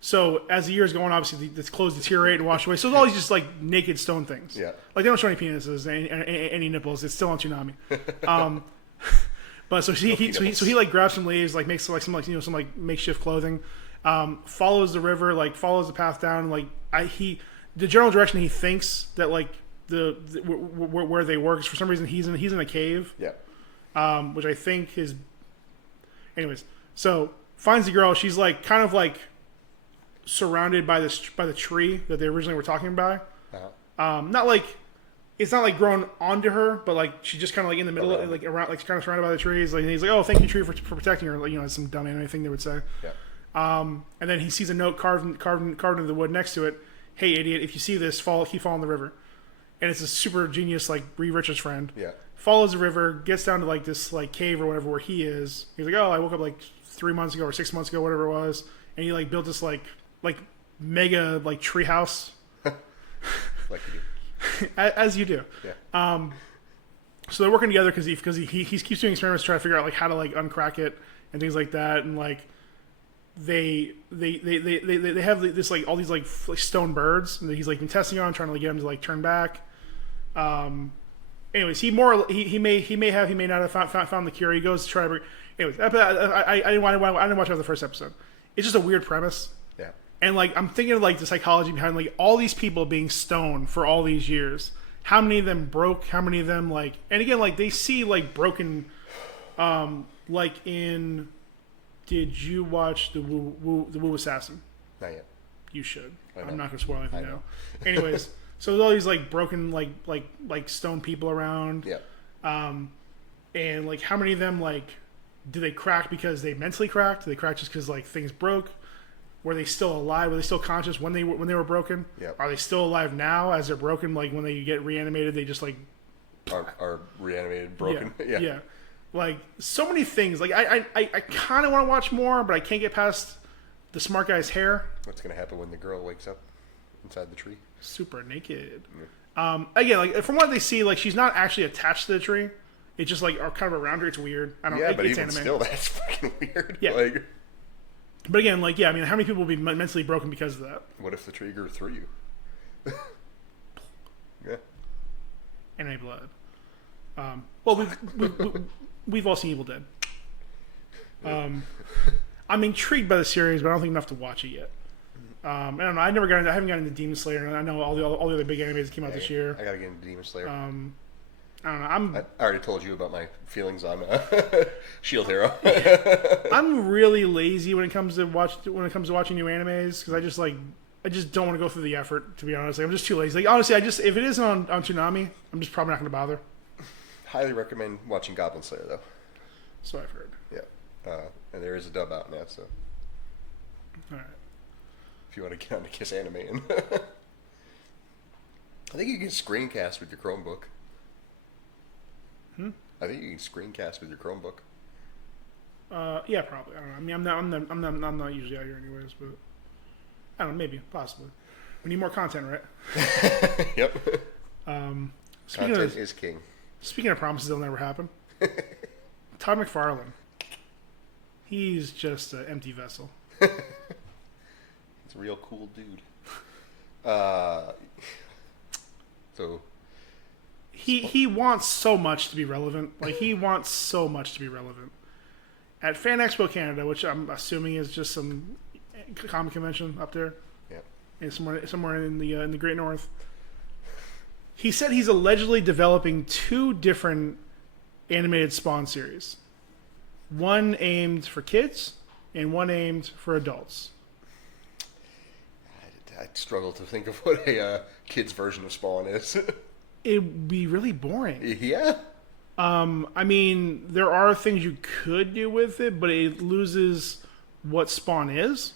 So as the years go on, obviously the clothes deteriorate and wash away. So it's all these just like naked stone things. Yeah. Like they don't show any penises, any nipples. It's still on Tsunami. But so he like grabs some leaves, like makes like some makeshift clothing. Follows the river, like follows the path down. Like the general direction he thinks that like where they work is for some reason he's in a cave. Yeah. Which I think is. Anyways, so finds the girl. She's like kind of like surrounded by the tree that they originally were talking about. Uh-huh. Not like it's not like grown onto her, but like she's just kind of like in the middle, like around, like kind of surrounded by the trees. Like he's like, "Oh, thank you, tree, for protecting her." Like some dumb anime thing they would say. Yeah. And then he sees a note carved into the wood next to it. Hey, idiot! If you see this, keep following the river. And it's a super genius like Reed Richards friend. Yeah. Follows the river, gets down to like this like cave or whatever where he is. He's like, "Oh, I woke up like 3 months ago or 6 months ago, whatever it was," and he like built this like mega like tree house. Like you do. As you do. Yeah. So they're working together because he keeps doing experiments to try to figure out like how to like uncrack it and things like that, and like they have this like all these like stone birds that he's like been testing on, trying to like, get them to like turn back. Anyways, he may not have found the cure. He goes to try to. Anyways, I didn't watch out the first episode. It's just a weird premise. Yeah. And like I'm thinking of like the psychology behind like all these people being stoned for all these years. How many of them broke? How many of them like? And again, like they see like broken, like in. Did you watch the Wu Assassin? Not yet. You should. I'm not gonna spoil anything now. know. Anyways, so there's all these like broken like stone people around. Yeah. And like, how many of them like do they crack because they mentally cracked? Do they crack just because like things broke? Were they still alive? Were they still conscious when they were broken? Yep. Are they still alive now as they're broken? Like when they get reanimated, they just like are reanimated, broken. yeah. Like so many things. Like I kind of want to watch more, but I can't get past the smart guy's hair. What's gonna happen when the girl wakes up inside the tree? Super naked. Yeah. Again, like from what they see, like she's not actually attached to the tree. It's just like kind of around her. It's weird. I don't. Yeah, but it's even anime. still, that's fucking weird. Yeah. Like, but again, like yeah, I mean, how many people will be mentally broken because of that? what if the tree grew through you? Yeah. Anime blood. Well, we've all seen Evil Dead. I'm intrigued by the series, but I don't think enough to watch it yet. I don't know. I haven't gotten into Demon Slayer, and I know all the other big animes that came out this year. I gotta get into Demon Slayer. I don't know. I already told you about my feelings on Shield Hero. I'm really lazy when it comes to watching new animes because I just don't want to go through the effort. To be honest, like, I'm just too lazy. Like honestly, if it isn't on Toonami, I'm just probably not going to bother. Highly recommend watching Goblin Slayer though. So I've heard. Yeah, and there is a dub out now, so All right. if you want to get on to Kiss Anime, and I think you can screencast with your Chromebook. I think you can screencast with your Chromebook. Yeah, probably. I don't know. I mean, I'm not usually out here anyways, but I don't know. Maybe, possibly. We need more content, right? Yep. Speaking Content is king. Speaking of promises that'll never happen, Todd McFarlane. He's just an empty vessel. He's a real cool dude. So he wants so much to be relevant. Like he wants so much to be relevant. At Fan Expo Canada, which I'm assuming is just some comic convention up there, yeah, and somewhere in the Great North. He said he's allegedly developing 2 different animated Spawn series. One aimed for kids and one aimed for adults. I struggle to think of what a kid's version of Spawn is. It'd be really boring. Yeah. I mean, there are things you could do with it, but it loses what Spawn is.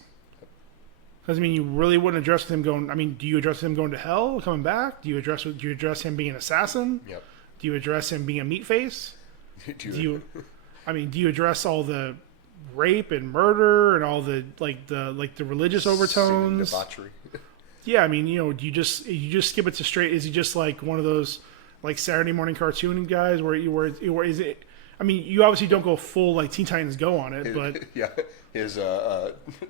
Because I mean, you really wouldn't address him going. I mean, do you address him going to hell, coming back? Do you address him being an assassin? Yep. Do you address him being a meat face? Do you address all the rape and murder and all the religious overtones? Sin and debauchery. Yeah, I mean, do you just skip it to straight? Is he just like one of those like Saturday morning cartoon guys where is it? I mean, you obviously don't go full like Teen Titans Go on it, but yeah, his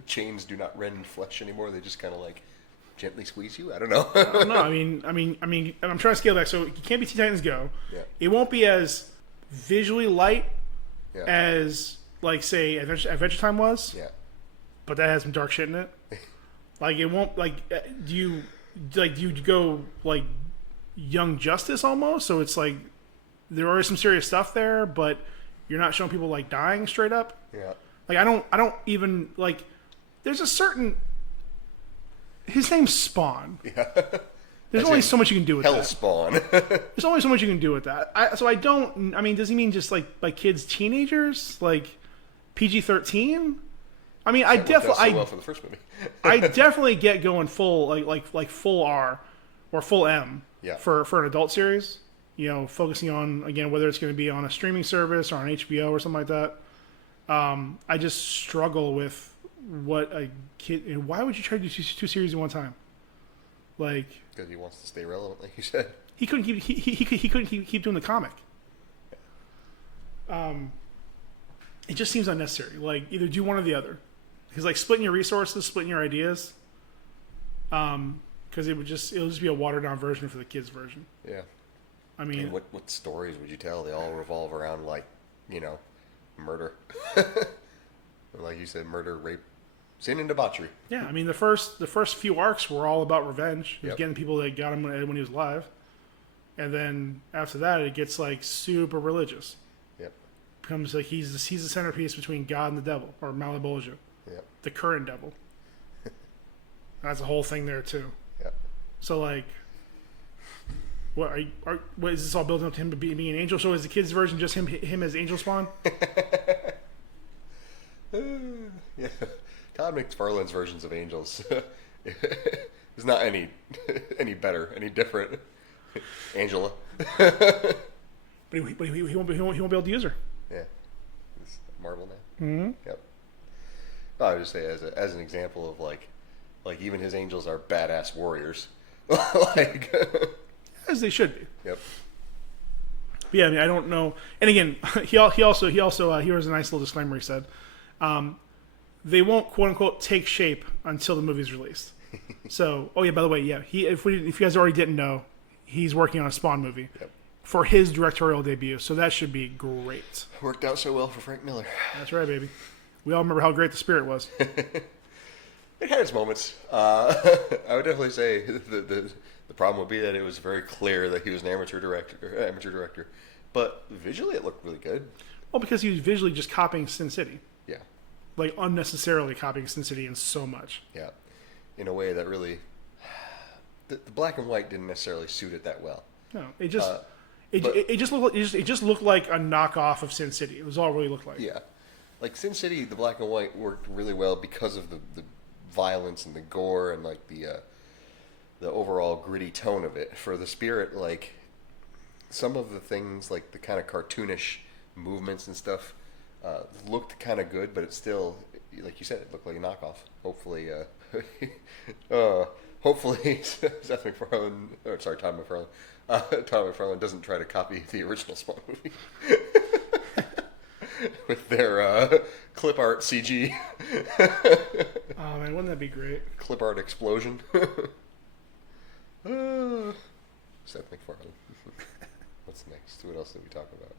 chains do not rend flesh anymore. They just kind of like gently squeeze you. I don't know. I don't know. I mean, I'm trying to scale back. So it can't be Teen Titans Go. Yeah. It won't be as visually light Yeah. as like say Adventure Time was. Yeah. But that has some dark shit in it. Like it won't like do you go like Young Justice almost? So it's like there are some serious stuff there, but you're not showing people like dying straight up. Yeah. Like I don't even like. There's a certain. His name's Spawn. Yeah. There's only so much you can do with Hell that. Spawn. There's only so much you can do with that. I don't. I mean, does he mean just like kids, teenagers, like PG-13? I mean, I definitely. well for the first movie. I definitely get going full like full R or full M. Yeah. For an adult series. Focusing on, again, whether it's going to be on a streaming service or on HBO or something like that. I just struggle with what a kid... And why would you try to do 2 series at one time? Like... Because he wants to stay relevant, like you said. He couldn't keep... He couldn't keep doing the comic. It just seems unnecessary. Like, either do one or the other. Because, like, splitting your resources, splitting your ideas... Because it'll just be a watered down version for the kids' version. Yeah. I mean, what stories would you tell? They all revolve around murder, like you said, murder, rape, sin, and debauchery. Yeah, I mean the first few arcs were all about revenge. It was getting people that got him when he was alive, and then after that it gets like super religious. Yep. Becomes like he's the centerpiece between God and the devil, or Malebolgia, Yep. the current devil. That's a whole thing there too. Yep. So like, What is this all building up to him being an angel? So is the kids' version just him as Angel Spawn? Yeah, Todd McFarlane's versions of angels is not any better, any different. Angela. But he won't be able to use her. Yeah, it's Marvel now. Mm-hmm. Yep. I would just say as an example of like even his angels are badass warriors, like As they should be. Yep. But yeah, I mean, I don't know. And again, he also here was a nice little disclaimer. He said, they won't quote unquote take shape until the movie's released. So, oh yeah, by the way, yeah, if you guys already didn't know, he's working on a Spawn movie. Yep. For his directorial debut, so that should be great. Worked out so well for Frank Miller. That's right, baby. We all remember how great The Spirit was. It had its moments. I would definitely say the problem would be that it was very clear that he was an amateur director. But visually, it looked really good. Well, because he was visually just copying Sin City. Yeah. Like, unnecessarily copying Sin City in so much. Yeah. In a way that really... The black and white didn't necessarily suit it that well. No, it just... It just looked like a knockoff of Sin City. It was all it really looked like. Yeah. Like Sin City, the black and white worked really well because of the violence and the gore and like the overall gritty tone of it. For The Spirit, like some of the things, like the kind of cartoonish movements and stuff, looked kind of good, but it still, like you said, it looked like a knockoff. Hopefully, hopefully Seth MacFarlane, or sorry, Todd McFarlane. Todd McFarlane doesn't try to copy the original Spawn movie with their clip art CG. Oh man, wouldn't that be great? Clip art explosion. Seth MacFarlane. What's next? What else did we talk about?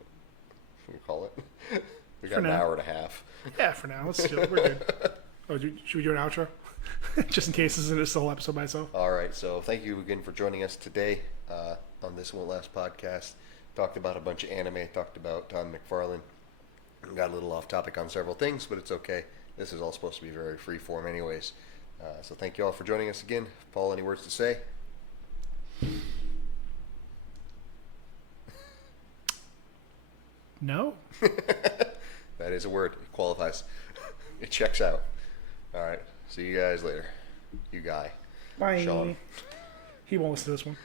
Should we call it? We got an hour and a half. Yeah, for now. Let's do it. We're good. Oh, should we do an outro? Just in case this is a whole episode by itself. All right. So thank you again for joining us today on This Won't Last podcast. Talked about a bunch of anime. Talked about Todd McFarlane. Got a little off topic on several things, but it's okay. This is all supposed to be very free form anyways. So thank you all for joining us again. Paul, any words to say? No. That is a word. It qualifies. It checks out. All right. See you guys later. You guy. Bye. Sean. He won't listen to this one.